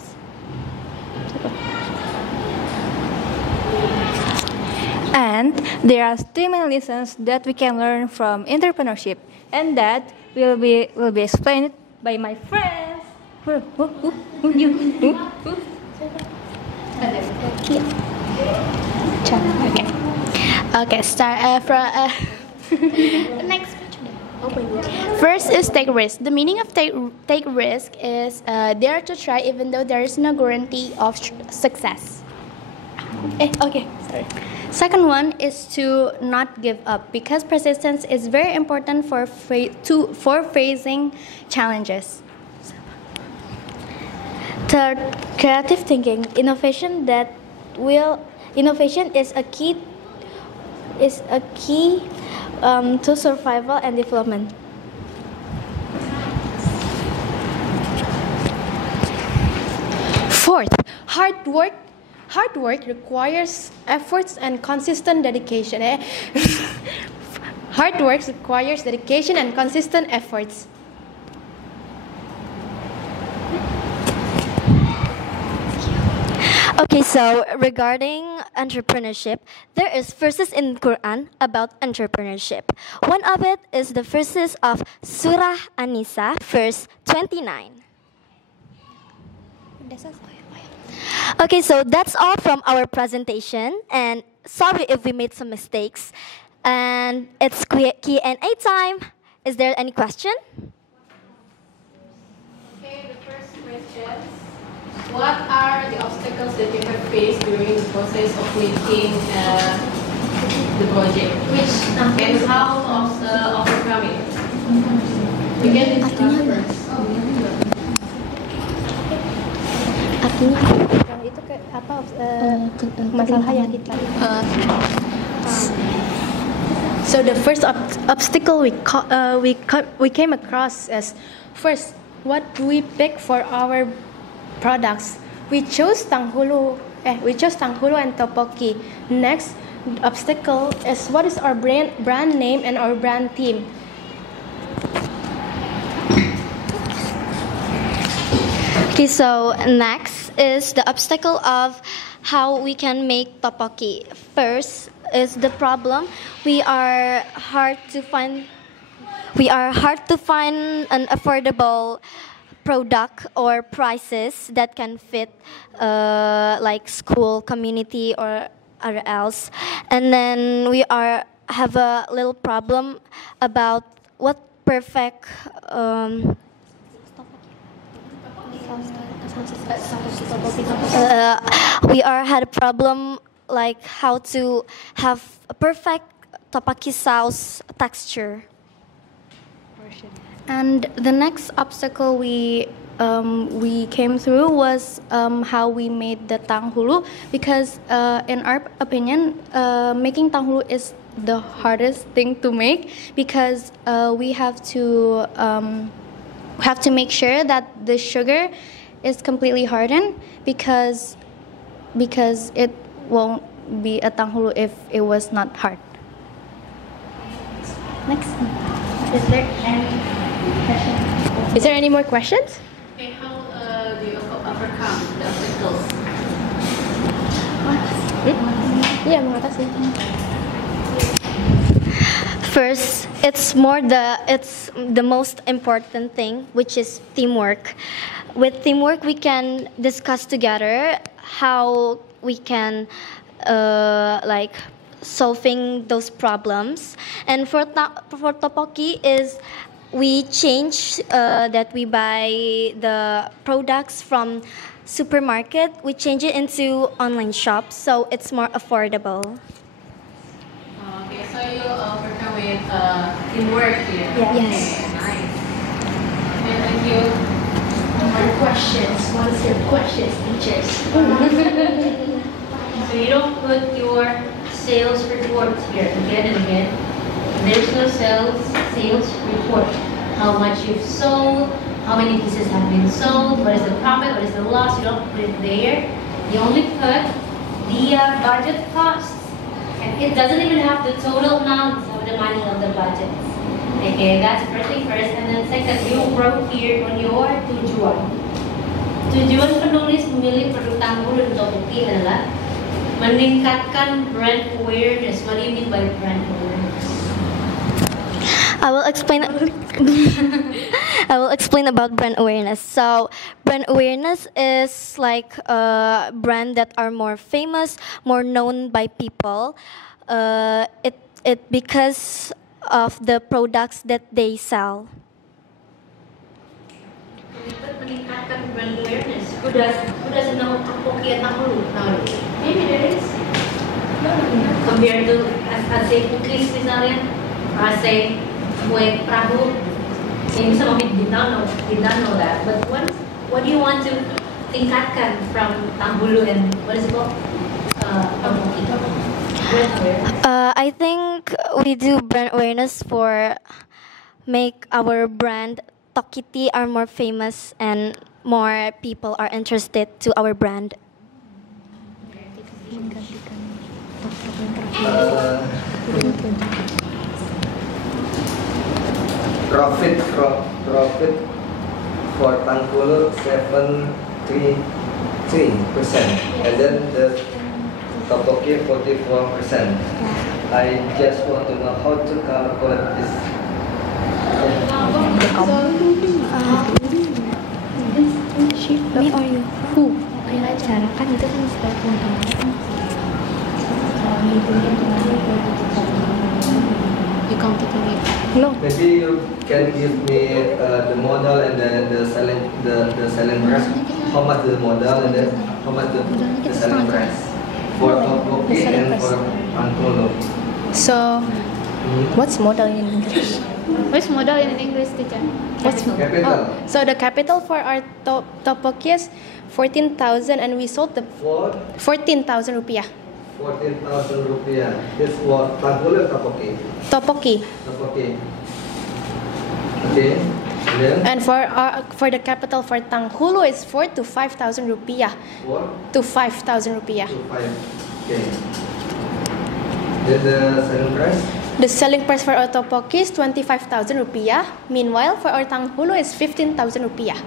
And there are too many lessons that we can learn from entrepreneurship, and that will be explained by my friends. Okay, start from next. First is take risk. The meaning of take risk is dare to try even though there is no guarantee of success. Okay, sorry. Second one is to not give up, because persistence is very important for facing challenges. Third, creative thinking. Innovation is a key to survival and development. Fourth, hard work requires efforts and consistent dedication. Hard work requires dedication and consistent efforts. Okay, so regarding entrepreneurship, there is verses in Quran about entrepreneurship. One of it is the verses of Surah An-Nisa, verse 29. Okay, so that's all from our presentation, and sorry if we made some mistakes. And it's Q&A time. Is there any question? Okay, the first question. What are the obstacles that you have faced during the process of making the project? And how to overcome it? You can start first. Artinya itu kayak apa masalah yang kita. So the first obstacle we came across is, first, what do we pick for our products? We chose tanghulu and topoki. Next obstacle is, what is our brand name and our brand theme? Okay, so next is the obstacle of how we can make topoki. First is the problem. We are hard to find an affordable product or prices that can fit like school, community, or other else. And then we have a little problem about what perfect we had a problem like how to have a perfect topoki sauce texture. And the next obstacle we came through was how we made the tanghulu, because in our opinion, making tanghulu is the hardest thing to make, because we have to make sure that the sugar is completely hardened, because it won't be a tanghulu if it was not hard. Next. Is there any questions? Is there any more questions? Okay, how do you overcome the obstacles? Yeah, mengatasi. First, it's the most important thing, which is teamwork. With teamwork, we can discuss together how we can solving those problems. And for tteokbokki is we change that we buy the products from supermarket, we change it into online shops, so it's more affordable. Okay, so you overcome with teamwork here. Yes. Okay, nice. Okay, thank you. More questions. What is your questions, teachers? So you don't put your sales reports here again and again. There's no sales report. How much you've sold, how many pieces have been sold, what is the profit, what is the loss. You don't put it there. You only put the budget costs. And it doesn't even have the total amount of the money of the budget. Okay, that's first thing first. And then second, you wrote here on your tujuan. Tujuan penulis memilih produk tanggul untuk tteokbokki adalah meningkatkan brand awareness. What do you mean by brand awareness? I will explain. I will explain about brand awareness. So, brand awareness is like a brand that are more famous, more known by people. It because of the products that they sell. Meningkatkan brand awareness. Who doesn't know tteokbokki and tanggul nowadays? Maybe there is. Compared to say cookies misalnya, or say kue perahu, maybe some of it did not know that. But what do you want to tingkatkan from tanghulu and what is it called? Tteokbokki. Brand awareness. I think we do brand awareness for make our brand Tteokbokki are more famous and more people are interested to our brand. Profit for tanghulu 733%, and then the tteokbokki 44%. I just want to know how to calculate this. Me or you? Who? Cara kan itu kan sudah You come to me. No. Maybe you can give me the model and then the selling price. How much the model and then how much the selling price for tteokbokki and for tanghulu. So, what's model in English? What's model in English, teacher? What's capital? So the capital for our tteokbokki is 14,000, and we sold the 14,000 rupiah. 14,000 rupiah. This for tanghulu or tteokbokki? Tteokbokki. Tteokbokki. Okay. And for the capital for tanghulu is 4,000 to 5,000 rupiah. 4 to 5,000 rupiah. to 5. Okay. Then the selling price? The selling price for our tteokbokki is 25,000 rupiah. Meanwhile, for our tanghulu is 15,000 rupiah.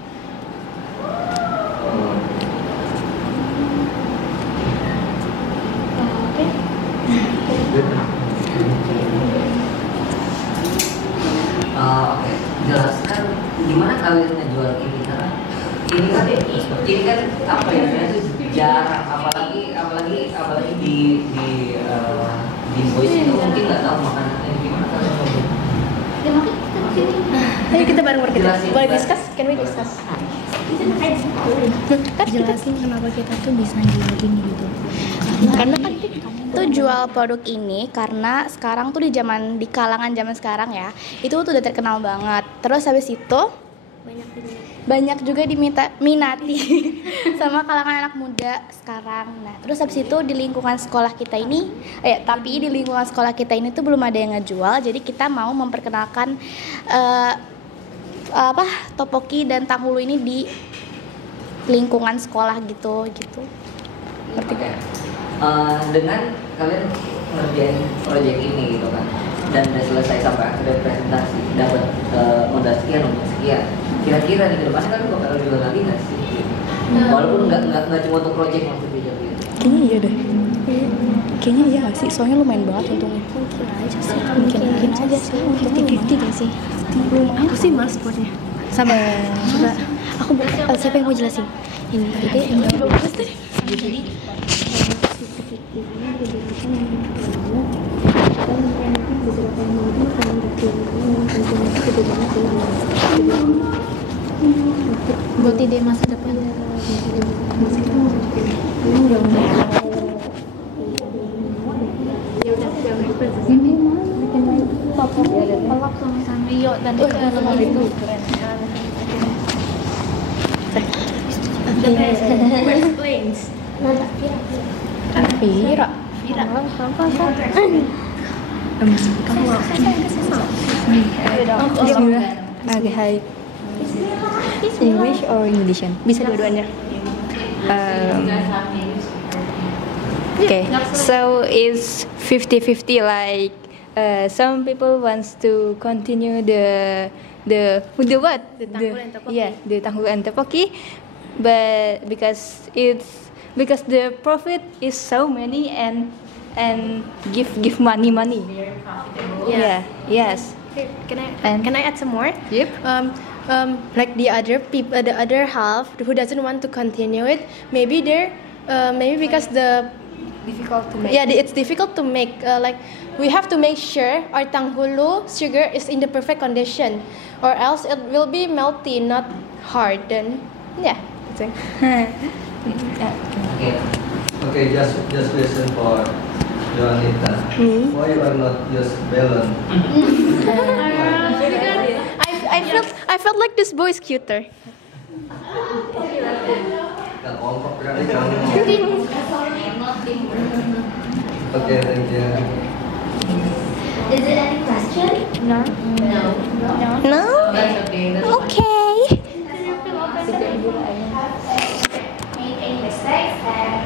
Oke, jelaskan gimana kalian ngejual ini, karena ini kan apa ya, itu jarang, apalagi di voice itu mungkin nggak tahu makanannya gimana kalian ngomong. Ayo kita bareng boleh discuss? Can we discuss? Jelasin kenapa kita tuh bisa jual ini gitu. Karena kan tuh jual produk ini karena sekarang tuh di kalangan zaman sekarang ya, itu tuh udah terkenal banget. Terus habis itu banyak juga minati sama kalangan anak muda sekarang. Nah, terus habis itu di lingkungan sekolah kita ini, tapi di lingkungan sekolah kita ini tuh belum ada yang ngejual. Jadi kita mau memperkenalkan tteokbokki dan tanghulu ini di lingkungan sekolah gitu. Ngerti gak? Dengan kalian ngerjain proyek ini gitu kan, dan udah selesai sampai akhirnya presentasi dapat modal sekian untuk sekian, kira-kira nih ke depannya kan bakal jual lagi nggak sih? Walaupun nggak cuma untuk proyek maksudnya gitu. Kayaknya iya deh. Kayaknya iya nggak sih? Soalnya lumayan banget untungnya. Mungkin aja sih. Mungkin aja sih. 50-50 deh sih. Aku sih males buatnya. Sabar. Coba. Aku siapa yang mau jelasin? Ini ide yang bagus deh. Jadi buat ide masa depan. Pelak sama Rio dan itu Where's planes? Vira. Oke, hai. English or English? Bisa dua-duanya. Okay, so it's 50-50. Like some people wants to continue the what? The tanghulu and tepoki, but because the profit is so many and give money. Yeah. Yes. Can I add some more? Yep. Like the other people, the other half who doesn't want to continue it, maybe because the difficult to make. Yeah, it's difficult to make. Like we have to make sure our tanghulu sugar is in the perfect condition, or else it will be melty, not hard. Then yeah, that's it. Okay, just question for Joanita. Why you are not just balance? I felt like this boy is cuter. Okay, thank you. Is it any question? No. That's okay. Okay. Make any mistakes and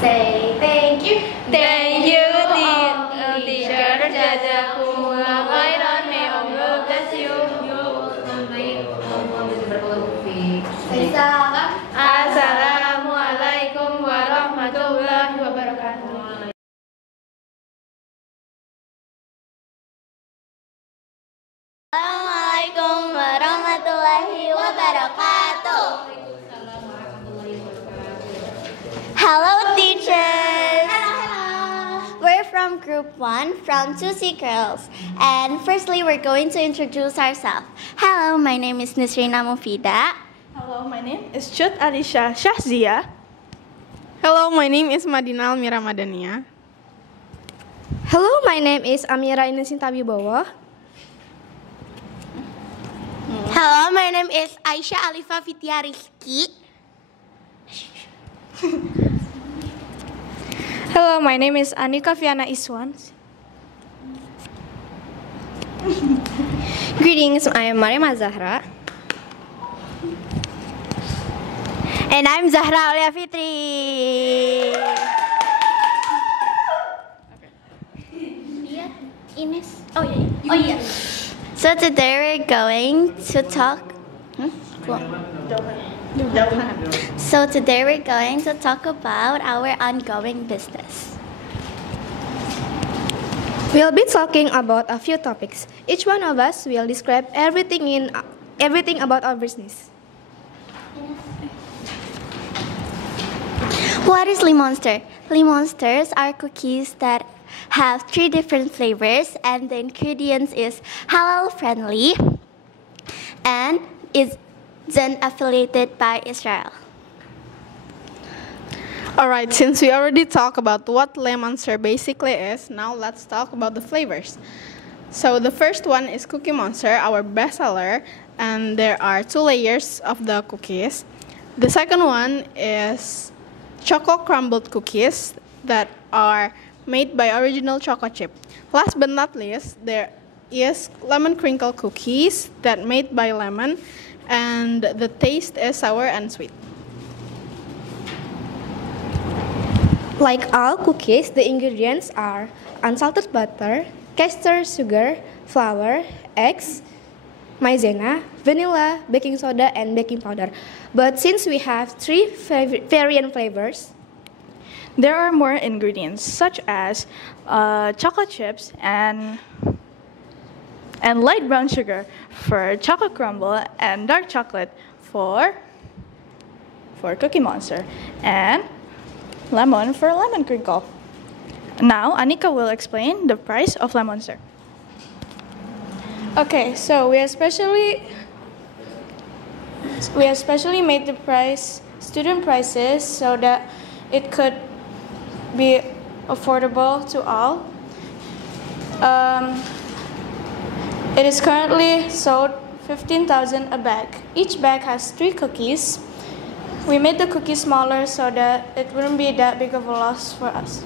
say thank you. Thank you, teacher. Jazakumullah khairan. May Allah bless you. Assalamualaikum warahmatullahi wabarakatuh. Assalamualaikum warahmatullahi wabarakatuh. Hello, teachers. Hello. We're from Group 1 from 2C Girls. And firstly, we're going to introduce ourselves. Hello, my name is Nisrina Mufida. Hello, my name is Chut Alisha Shahzia. Hello, my name is Madinal Mira Madania. Hello, my name is Amira Inesinta Wibowo. Hello, my name is Aisyah Alifa Fitia Rizky. Hello, my name is Anika Fiana Iswan. Greetings, I am Mariam Zahra. And I'm Zahra Aulia Fitri. Ines. Oh yeah. So today we're going to talk. So today we're going to talk about our ongoing business. We'll be talking about a few topics. Each one of us will describe everything about our business. What is Limonster? Limonsters are cookies that have 3 different flavors, and the ingredients is halal friendly and is then affiliated by Israel. Alright, since we already talked about what Lemonster basically is, now let's talk about the flavors. So the first one is Cookie Monster, our best seller, and there are 2 layers of the cookies. The second one is Choco Crumbled Cookies that are made by original choco chip. Last but not least, there is Lemon Crinkle Cookies that made by lemon, and the taste is sour and sweet. Like all cookies, the ingredients are unsalted butter, castor sugar, flour, eggs, maizena, vanilla, baking soda, and baking powder. But since we have 3 variant flavors, there are more ingredients such as chocolate chips and light brown sugar for chocolate crumble and dark chocolate for Cookie Monster and lemon for lemon crinkle. Now Anika will explain the price of Lemon Monster. Okay, so we especially made the student prices so that it could be affordable to all. It is currently sold 15,000 a bag. Each bag has 3 cookies. We made the cookies smaller so that it wouldn't be that big of a loss for us.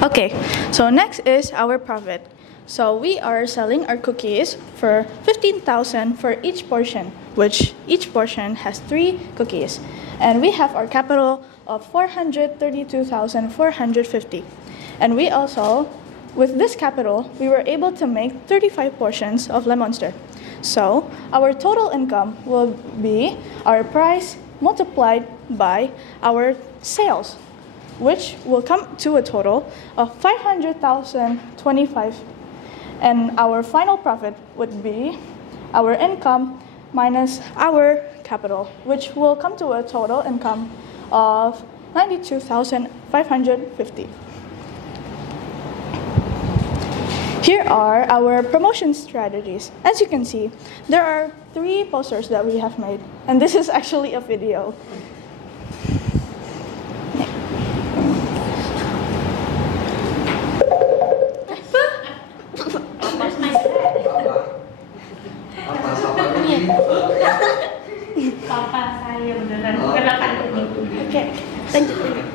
Okay, so next is our profit. So we are selling our cookies for 15,000 for each portion, which each portion has 3 cookies. And we have our capital of 432,450. And we also, with this capital, we were able to make 35 portions of Lemon Monster. So our total income will be our price multiplied by our sales, which will come to a total of 500,025. And our final profit would be our income minus our capital, which will come to a total income of 92,550. Here are our promotion strategies. As you can see, there are 3 posters that we have made, and this is actually a video.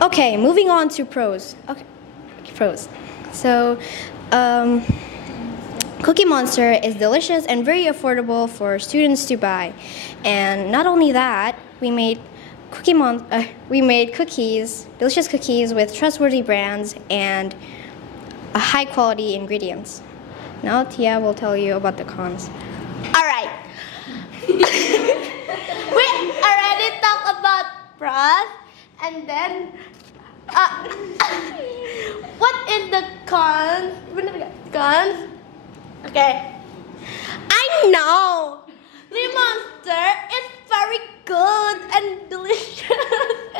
Okay, moving on to pros. Okay, pros. So, Cookie Monster is delicious and very affordable for students to buy. And not only that, we made delicious cookies with trustworthy brands and high quality ingredients. Now Tia will tell you about the cons. all right. We already talked about pros, and then what is the cons? Cons? Okay. I know Lemon Monster is very good and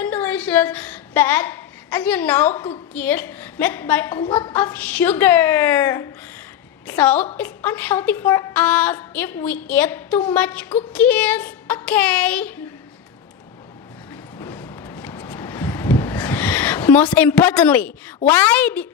delicious, but as you know, cookies made by a lot of sugar. So it's unhealthy for us if we eat too much cookies. Okay. Most importantly, why did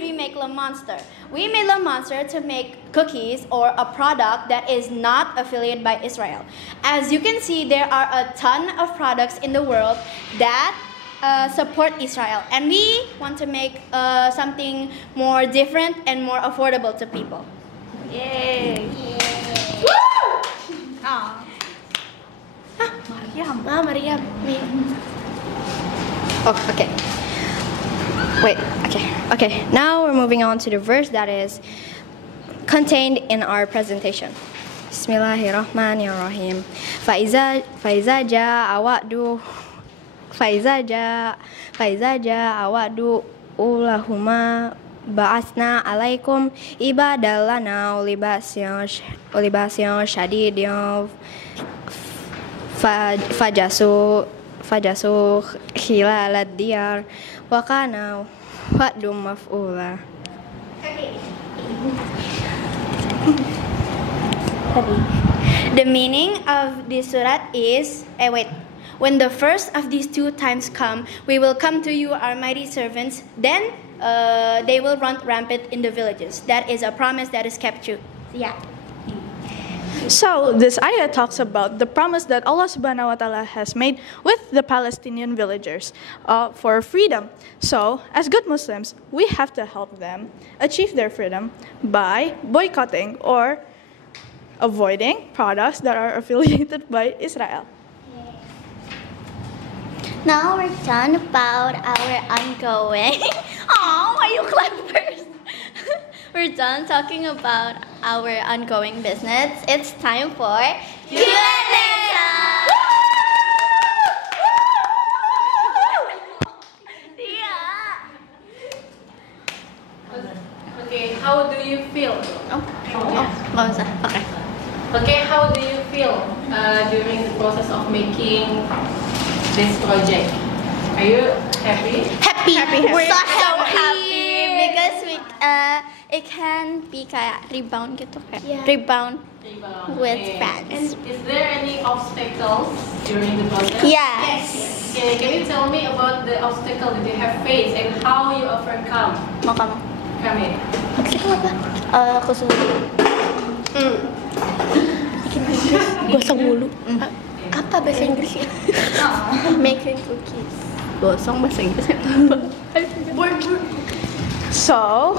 we make Lemon Monster? We made Lemon Monster to make cookies or a product that is not affiliated by Israel. As you can see, there are a ton of products in the world that support Israel, and we want to make something more different and more affordable to people. Yay! Woo! Aww. Mariam. Oh, okay. Wait, okay. Now we're moving on to the verse that is contained in our presentation. Bismillahirrahmanirrahim. Faiza ja awadu ulahuma ba'asna alaikum ibadalana ulibasyon syadidyo fajasu khilalad diyar wa kana wa'dum maf'ula. The meaning of this surat is, when the first of these 2 times come, we will come to you, our mighty servants. Then they will run rampant in the villages. That is a promise that is kept true. Yeah. So this ayah talks about the promise that Allah subhanahu wa ta'ala has made with the Palestinian villagers for freedom. So as good Muslims, we have to help them achieve their freedom by boycotting or avoiding products that are affiliated by Israel. Now we're done about our ongoing. Oh, why you clap first? We're done talking about our ongoing business. It's time for Q&A. Okay, how do you feel? Okay. Okay, how do you feel during the process of making this project? Are you happy? Happy. We're Happy. so happy because it can be kayak rebound gitu kayak rebound with friends. And is there any obstacles during the process? Yes. Okay, can you tell me about the obstacle that you have faced and how you overcome? Mau kamu? Kami. Obstacle apa? Kesulitan. Gosong mulu. Apa bahasa Inggrisnya? Making cookies. Gosong bahasa Inggrisnya. So,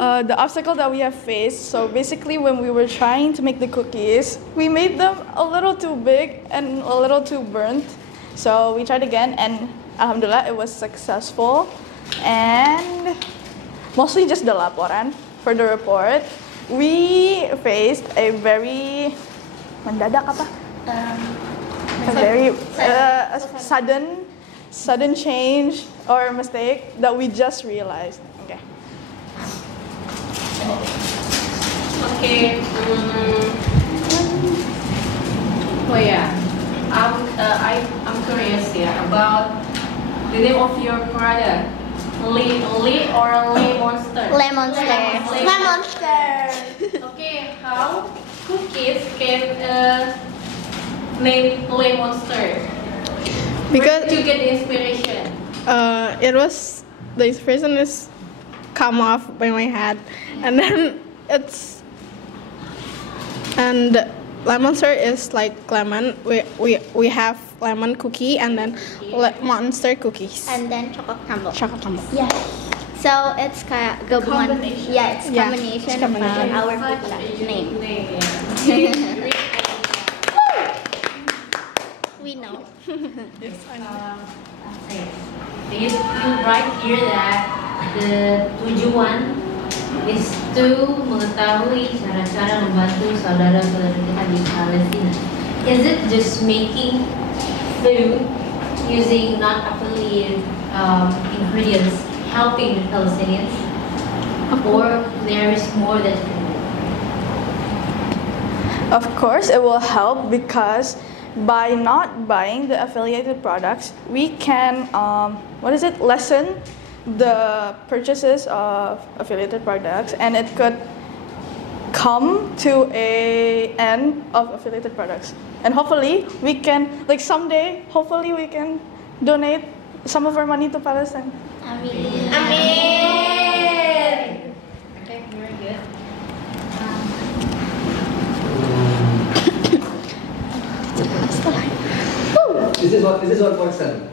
the obstacle that we have faced, so basically when we were trying to make the cookies, we made them a little too big and a little too burnt. So we tried again and alhamdulillah it was successful. And mostly just the laporan for the report. We faced a very mendadak apa? A very sudden change or mistake that we just realized. Okay. Okay. Oh yeah. I'm curious about the name of your product. Lee or Monster? Monster. Okay, how cookies can name Monster? Because where did you get the inspiration? The inspiration is come off by my head, and then Monster is like lemon. We have lemon cookie and then Monster cookies. And then chocolate crumble. Yeah. So it's kayak gabungan. Yeah, it's combination about our product name. We know. Yes, I know. You write here that the tujuan is to mengetahui cara-cara membantu saudara-saudara kita di Palestina. Is it just making food using non-affiliated ingredients helping the Palestinians, or there is more that you can do? Of course, it will help because by not buying the affiliated products, we can lessen the purchases of affiliated products, and it could come to a end of affiliated products. And hopefully we can, someday, hopefully we can donate some of our money to Palestine. Amin. Okay, very good. This is what person.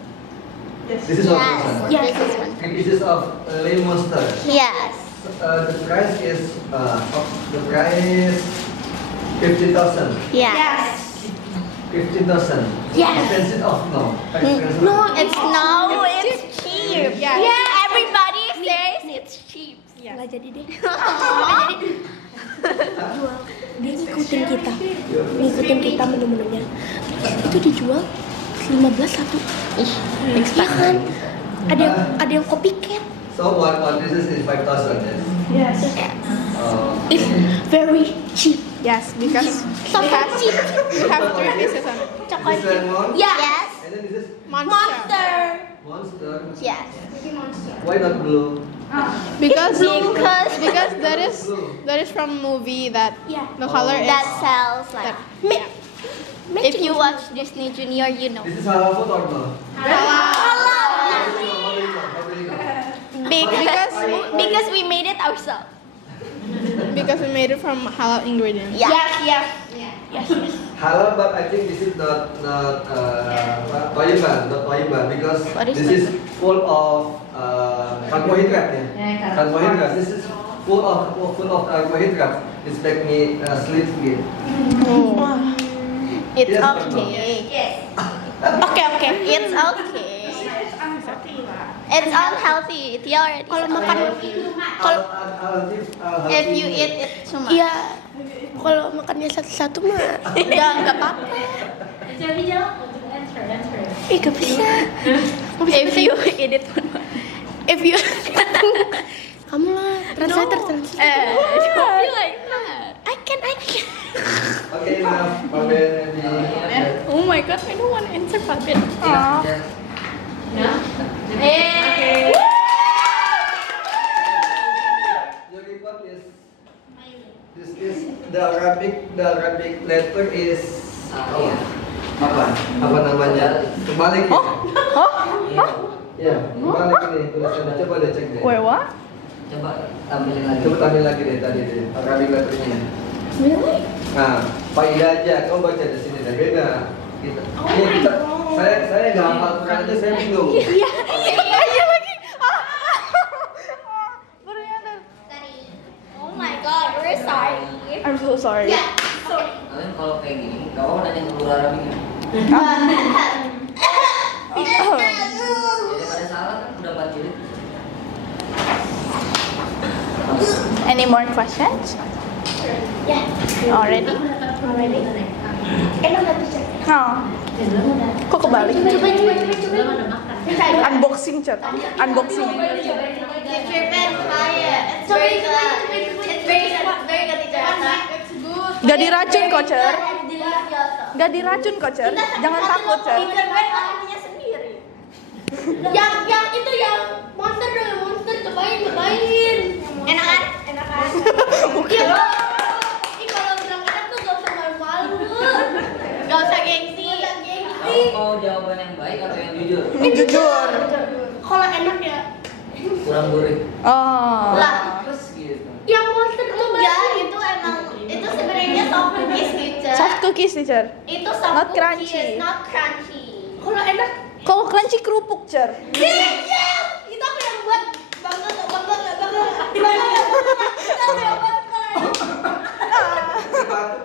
Yes. This is what person. Yes. This is one. And this is of Lee Monster. Yes. The price is 50,000. Yes. 50,000. Yes. Expensive of no. Expensive. It's cheap. Yeah. Everybody says it's cheap. Nggak jadi deh. Dia ngikutin kita menu-menunya. Itu dijual 15 satu. Iya kan? Ada yang copycat. So what this is 5,000. Yes. It's very cheap. Yes, because So cheap. we have 3 pieces on it. This lemon. Yes. And then this is Monster. Yes. Why not blue? Because that is from movie that the color is That sells like. If you watch Disney Junior, you know. This is halal food or no? Because we made it ourselves. because we made it from halal ingredients. Yes. Halal, but I think this is not toyiban, because this is full of carbohydrate. Carbohydrate. This is full of carbohydrate. expect me sleep again. It's Yes, okay. Yes. Okay. It's okay. It's unhealthy. Theoretically. Kalau makan, if you eat it too much. iya, kalau makannya satu-satu mah, nggak apa-apa. Ih, gak bisa. If you eat it too much. If you Kamu lah, translator. don't be like that. I can. Okay, enough. Paben, Oh my god, I don't want to answer Paben. No? Hey. Your report is this is the Arabic letter is apa namanya? Kebalik. Ya, kebalik ini tulisannya. Coba deh cek deh. Wait, what? Coba tampilin lagi. Coba tampil lagi deh tadi deh Arabic letternya. Really? Nah, 𝐈𝐸𝐥 aja. Kamu baca di sini deh, beda. Kita. Saya nggak hafal Quran aja, saya bingung. Iya lagi. Oh my god, we're sorry. I'm so sorry. Yeah, sorry. Kalian kalau kayak gini, kamu nanya ke guru Arabik ya? Jadi pada salah kan udah 4 jilid. Any more questions? Yeah. Already? Enak nggak bisa? Kok kebalik? Coba. Unboxing, Cer. Unboxing. It's your best fire. It's very good. It's very good, teacher. It's good. Gak diracun kok, Cer. Gak diracun kok, Cer. Jangan takut, Cer. Teacher artinya sendiri. Yang itu yang monster dong, monster cobain. Enak kan? Bukan. Kalau bilang enak tuh gak usah malu-malu. Gak usah gengsi. Kamu mau jawaban yang baik atau yang jujur? Jujur. Kalau enak ya. Kurang gurih. Oh. Lah, Terus gitu. yang monster enggak itu emang itu sebenarnya soft cookies, teacher. Soft cookies, Cer. Itu soft Not cookies, crunchy. not crunchy. Kalau enak, Kalau crunchy kerupuk, Cer. yes, itu aku yang buat. Bangga.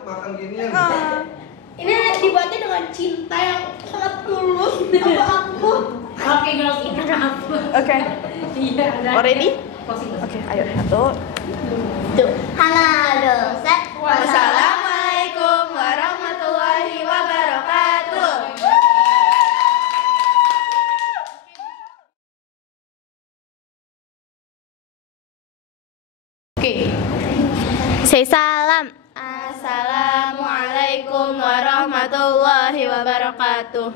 Makan ginian. Ini dibuatnya dengan cinta yang sangat tulus sama aku. Oke, girls, ini apa? Okay. Iya, Already? Okay, ayo. 1. Halo, set. Wassalamualaikum warahmatullahi wabarakatuh. Okay. Say salam. Assalamualaikum warahmatullahi wabarakatuh.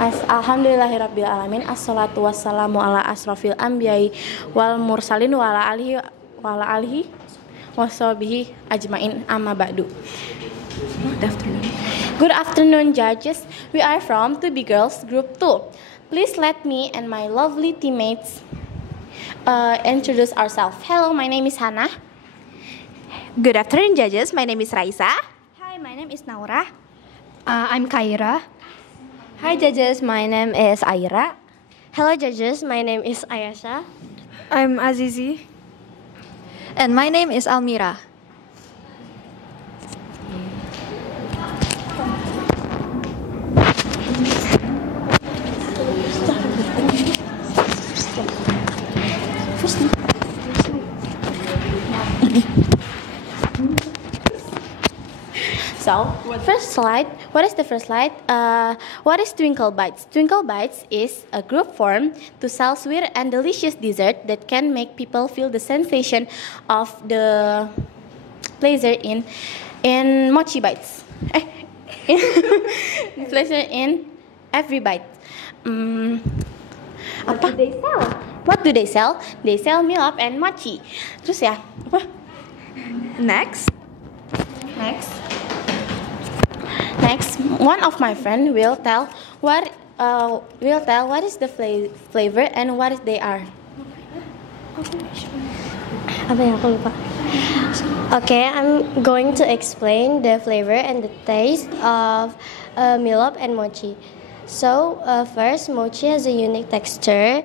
Alhamdulillahirabbil alamin. Assalatu wassalamu ala asrofil anbiya'i wal mursalin wa ala alihi washabihi ajmain amma ba'du. Good afternoon, judges. We are from 2B Girls Group 2. Please let me and my lovely teammates introduce ourselves. Hello, my name is Hannah. Good afternoon, judges. My name is Raisa. Hi, my name is Naura. I'm Kaira. Hi, judges. My name is Aira. Hello, judges. My name is Ayasha. I'm Azizi. And my name is Almira. So, first slide. What is the first slide? What is Twinkle Bites? Twinkle Bites is a group formed to sell sweet and delicious dessert that can make people feel the sensation of the pleasure in mochi bites. Pleasure in every bite. What do they sell? What do they sell? They sell milop and mochi. Terus ya, apa? Next, one of my friend will tell what is the flavor and what they are. Apa yang aku lupa? Okay, I'm going to explain the flavor and the taste of milop and mochi. So first, mochi has a unique texture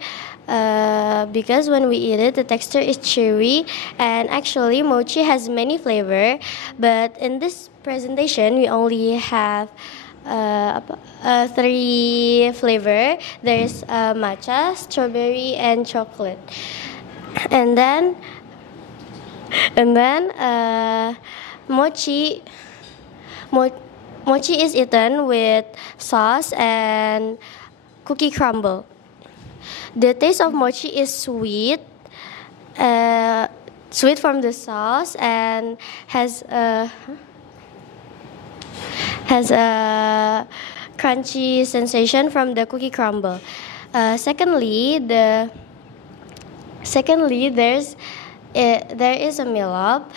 because when we eat it, the texture is chewy. And actually, mochi has many flavor, but in this presentation, we only have 3 flavor. There's matcha, strawberry, and chocolate. And then mochi is eaten with sauce and cookie crumble. The taste of mochi is sweet, sweet from the sauce, and has a crunchy sensation from the cookie crumble. Secondly, there is a milop.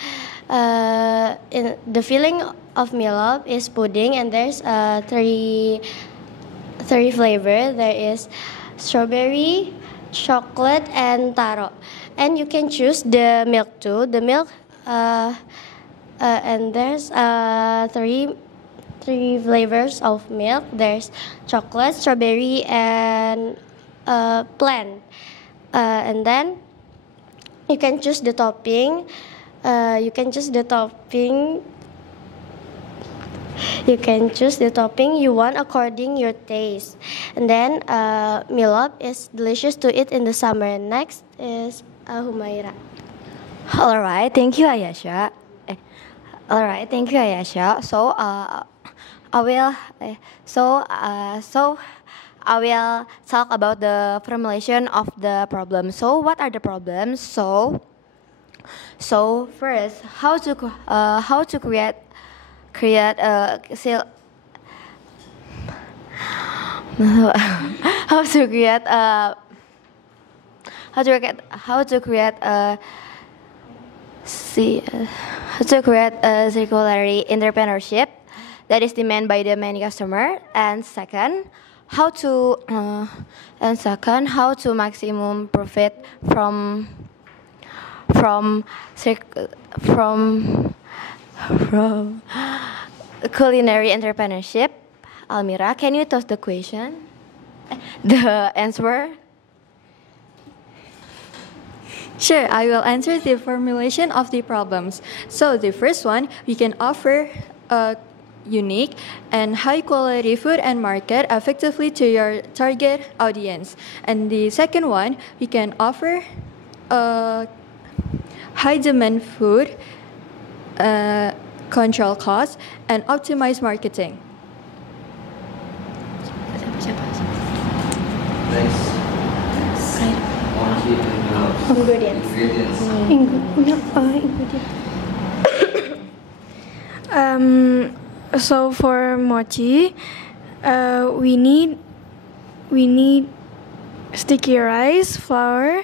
The filling of milop is pudding, and there's 3 flavor. There is strawberry, chocolate, and taro. And you can choose the milk too. The milk, and there's 3 flavors of milk. There's chocolate, strawberry, and plain. And then you can choose the topping. You can choose the topping you want according your taste. And then milop is delicious to eat in the summer. Next is Humaira. All right, thank you, Ayesha. So I will talk about the formulation of the problem. So what are the problems? So first, how to create a circular entrepreneurship that is demanded by the many customer. And second, how to maximum profit from culinary entrepreneurship. Almira, can you toss the question? The answer? Sure, I will answer the formulation of the problems. So the first one, we can offer a unique and high quality food and market effectively to your target audience. And the second one, we can offer a high demand food, control costs, and optimize marketing. Next. Ingredients. So for mochi, we need sticky rice, flour,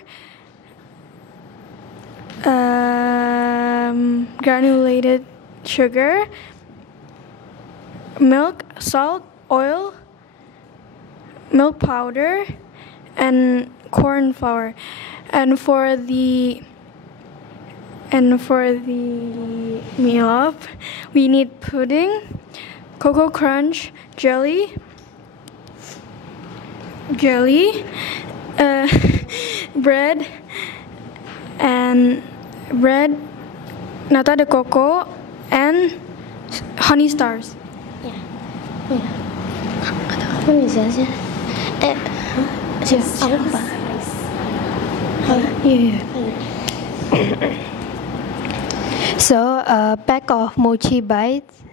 granulated sugar, milk, salt, oil, milk powder, and corn flour. And for the milop, we need pudding, cocoa crunch, jelly, bread, nata de coco, and honey stars. So a pack of mochi bites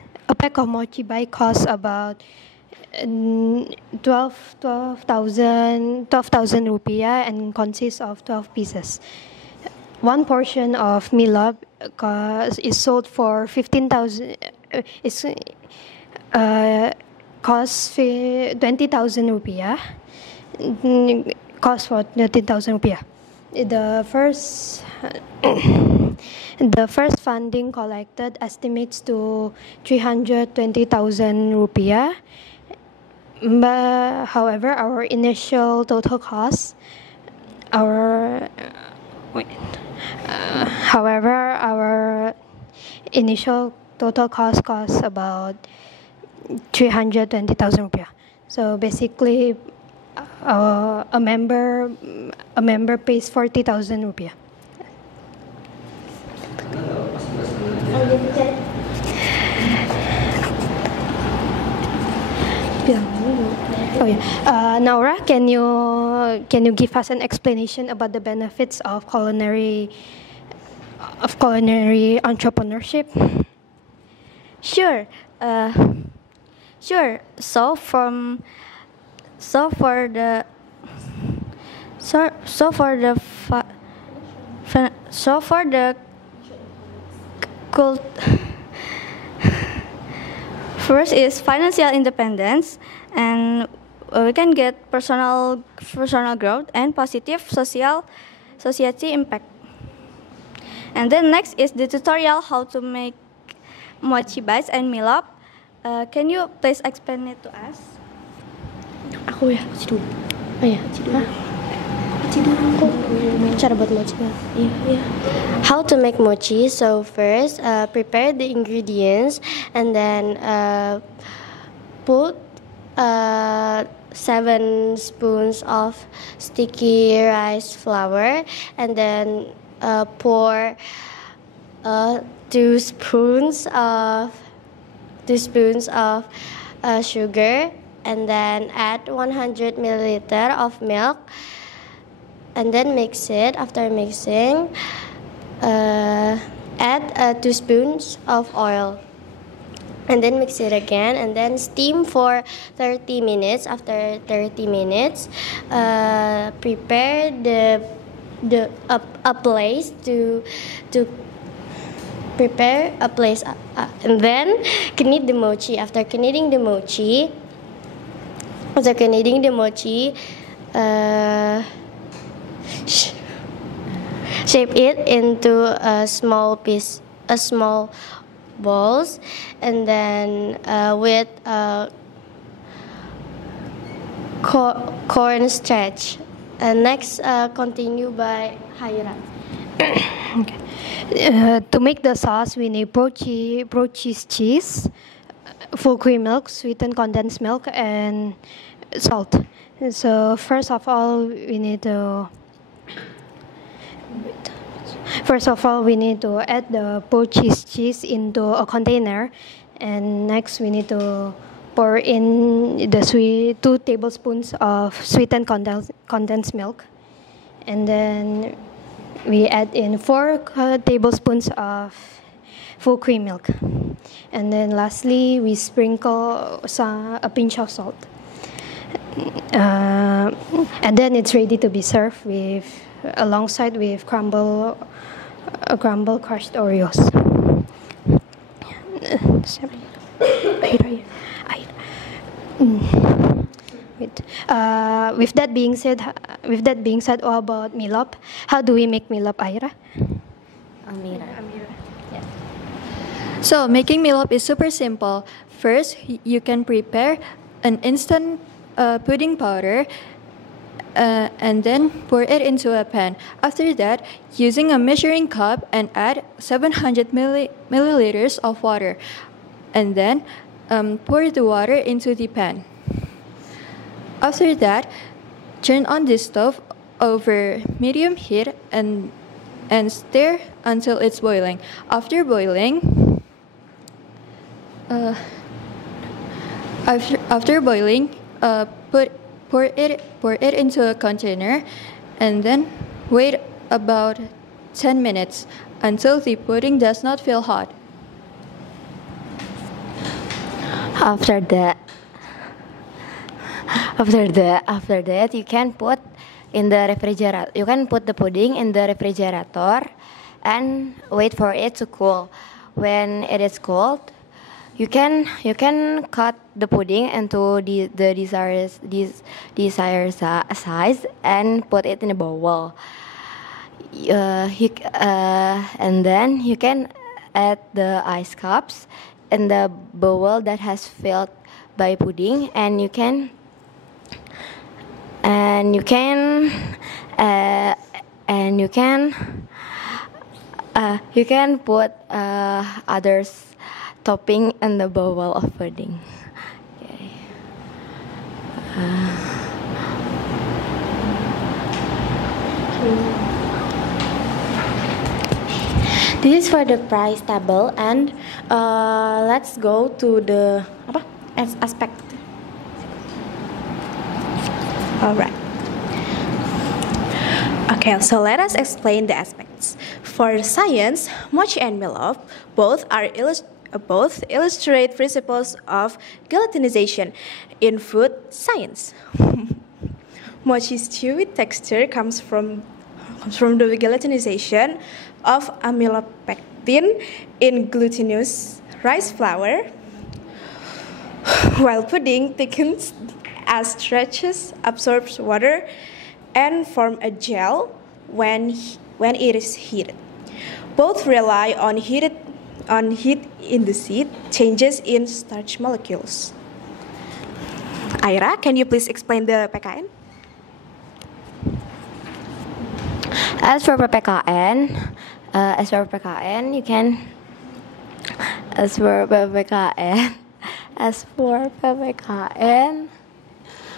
costs about 12,000 rupiah and consists of 12 pieces. One portion of milop is sold for 15,000. Costs 20,000 rupiah. Cost for 20,000 rupiah. The first funding collected estimates to 320,000 rupiah. But however, our initial total cost, our initial total cost costs about 320,000 rupiah. So basically, a member pays 40,000 rupiah. Oh yeah, Naura, can you give us an explanation about the benefits of culinary entrepreneurship? Sure. Sure. So for the first is financial independence, and we can get personal growth and positive society impact. And then next is the tutorial how to make mochi bites and milop. Can you please explain it to us? Aku ya, Cidu. Oh ya, Cidu. Cidu. Cara buat mochi. Iya. How to make mochi? So first, prepare the ingredients, and then put 7 spoons of sticky rice flour, and then pour 2 spoons of sugar, and then add 100 milliliter of milk, and then mix it. After mixing, add 2 spoons of oil, and then mix it again, and then steam for 30 minutes. After 30 minutes, prepare a place to prepare a place, and then knead the mochi. After kneading the mochi, shape it into a small balls, and then with corn starch. Next, continue by Haira. Okay. To make the sauce, we need broad cheese, full cream milk, sweetened condensed milk, and salt. So first of all, we need to add the broad cheese into a container, and next we need to pour in the 2 tablespoons of sweetened condensed milk, and then we add in 4 tablespoons of full cream milk, and then lastly we sprinkle a pinch of salt, and then it's ready to be served alongside with crumbled crushed Oreos. With that being said, what about milop? How do we make milop, Aira? Amira. Yeah. So making milop is super simple. First, you can prepare an instant pudding powder, and then pour it into a pan. After that, using a measuring cup, and add 700 milliliters of water, and then pour the water into the pan. After that, turn on the stove over medium heat and stir until it's boiling. After boiling, pour it into a container, and then wait about 10 minutes until the pudding does not feel hot. After that, you can put in the refrigerator. You can put the pudding in the refrigerator and wait for it to cool. When it is cold, you can cut the pudding into the desired size and put it in a bowl. And then you can add the ice cups in the bowl that has filled by pudding, and you can put others topping in the bowl of pudding. Okay. This is for the price table, and let's go to the aspect. All right. Okay, so let us explain the aspects. For science, mochi and 𝐕𝐿𝐼 both illustrate principles of gelatinization in food science. Mochi's chewy texture comes from the gelatinization of amylopectin in glutinous rice flour, while pudding thickens as stretches, absorbs water, and form a gel when it is heated. Both rely on heat induced changes in starch molecules. Aira, can you please explain the PKN? As for PKN,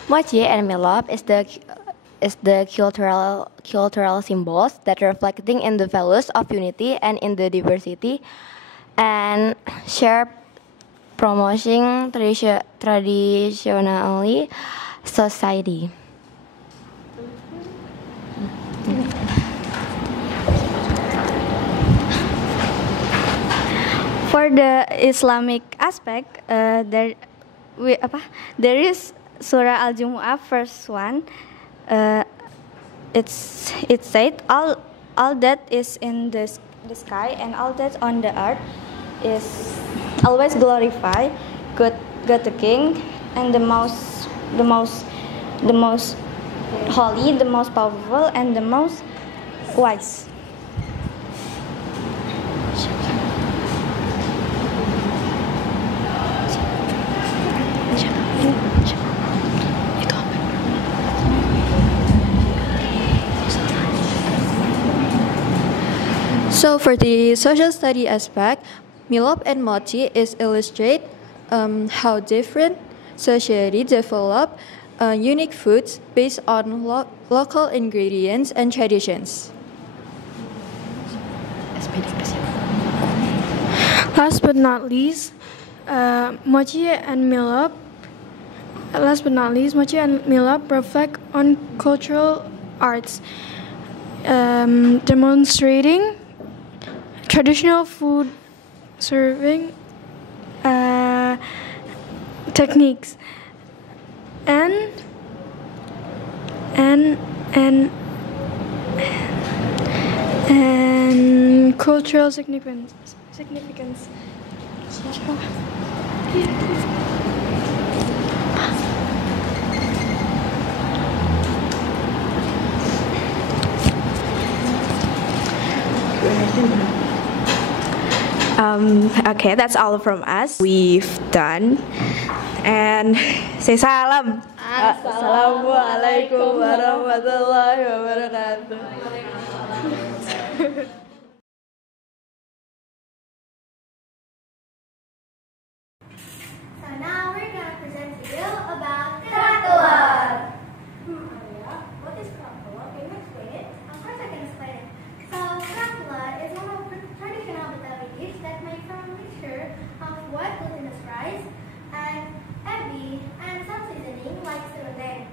mochi and 𝐕𝐿𝐼 is the cultural symbols that reflecting in the values of unity and in the diversity, and share promoting traditionally society. For the Islamic aspect, there is Surah Al-Jumu'ah verse 1. It said all that is in the sky and all that on the earth is always glorify God the King, and the most holy, the most powerful, and the most wise. So for the social study aspect, 𝐕𝐿𝐼 and mochi is illustrate how different society develop unique foods based on local ingredients and traditions. Last but not least, mochi and 𝐕𝐿𝐼 reflect on cultural arts, demonstrating traditional food serving techniques and cultural significance. Okay, that's all from us. We've done. And say salam. Assalamualaikum warahmatullahi wabarakatuh. So now we're going to present to you about Dracula. What is Dracula? Can you explain it? Of course I can explain it. So Dracula is one of the traditional Betawi dishes that made from a mixture of white glutinous rice and ebi and some seasoning like serundeng.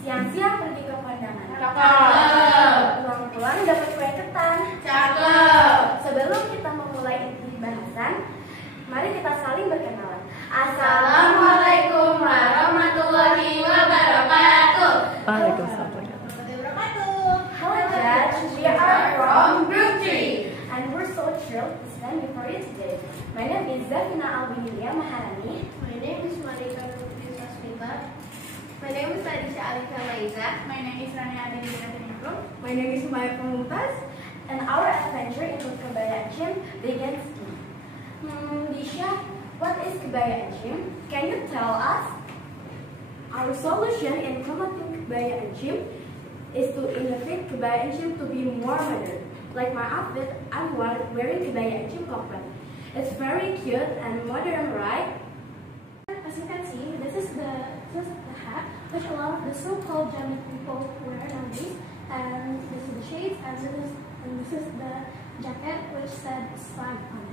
Siang-siang pergi ke kondangan. Cakep. Pulang-pulang dapat kue ketan. Cakep. Sebelum kita memulai inti bahasan, mari kita saling berkenalan. Assalamualaikum warahmatullahi wabarakatuh. Waalaikumsalam. Hello, Judge. We are from Group 3, and we're so thrilled to stand before you today. My name is 𝐉𝐈𝐒𝐜. My name is Marika Rusmita. My name is 𝐒𝐜𝐡𝐨𝐨𝐥. My name is Rania Adedina. My name is Maya Pamungkas. And our adventure into 𝐉𝐈𝐒𝐜 begins. Disha, what is 𝐉𝐈𝐒𝐜? Can you tell us? Our solution in combating 𝐉𝐈𝐒𝐜 is to innovate 𝐉𝐈𝐒𝐜 to be more modern. Like my outfit, I'm wearing 𝐉𝐈𝐒𝐜 Komplek. It's very cute and modern, right? As you can see, this is the hat, which a lot of the so-called gender people wear nowadays. And this is the shades, and this is the jacket, which said "side on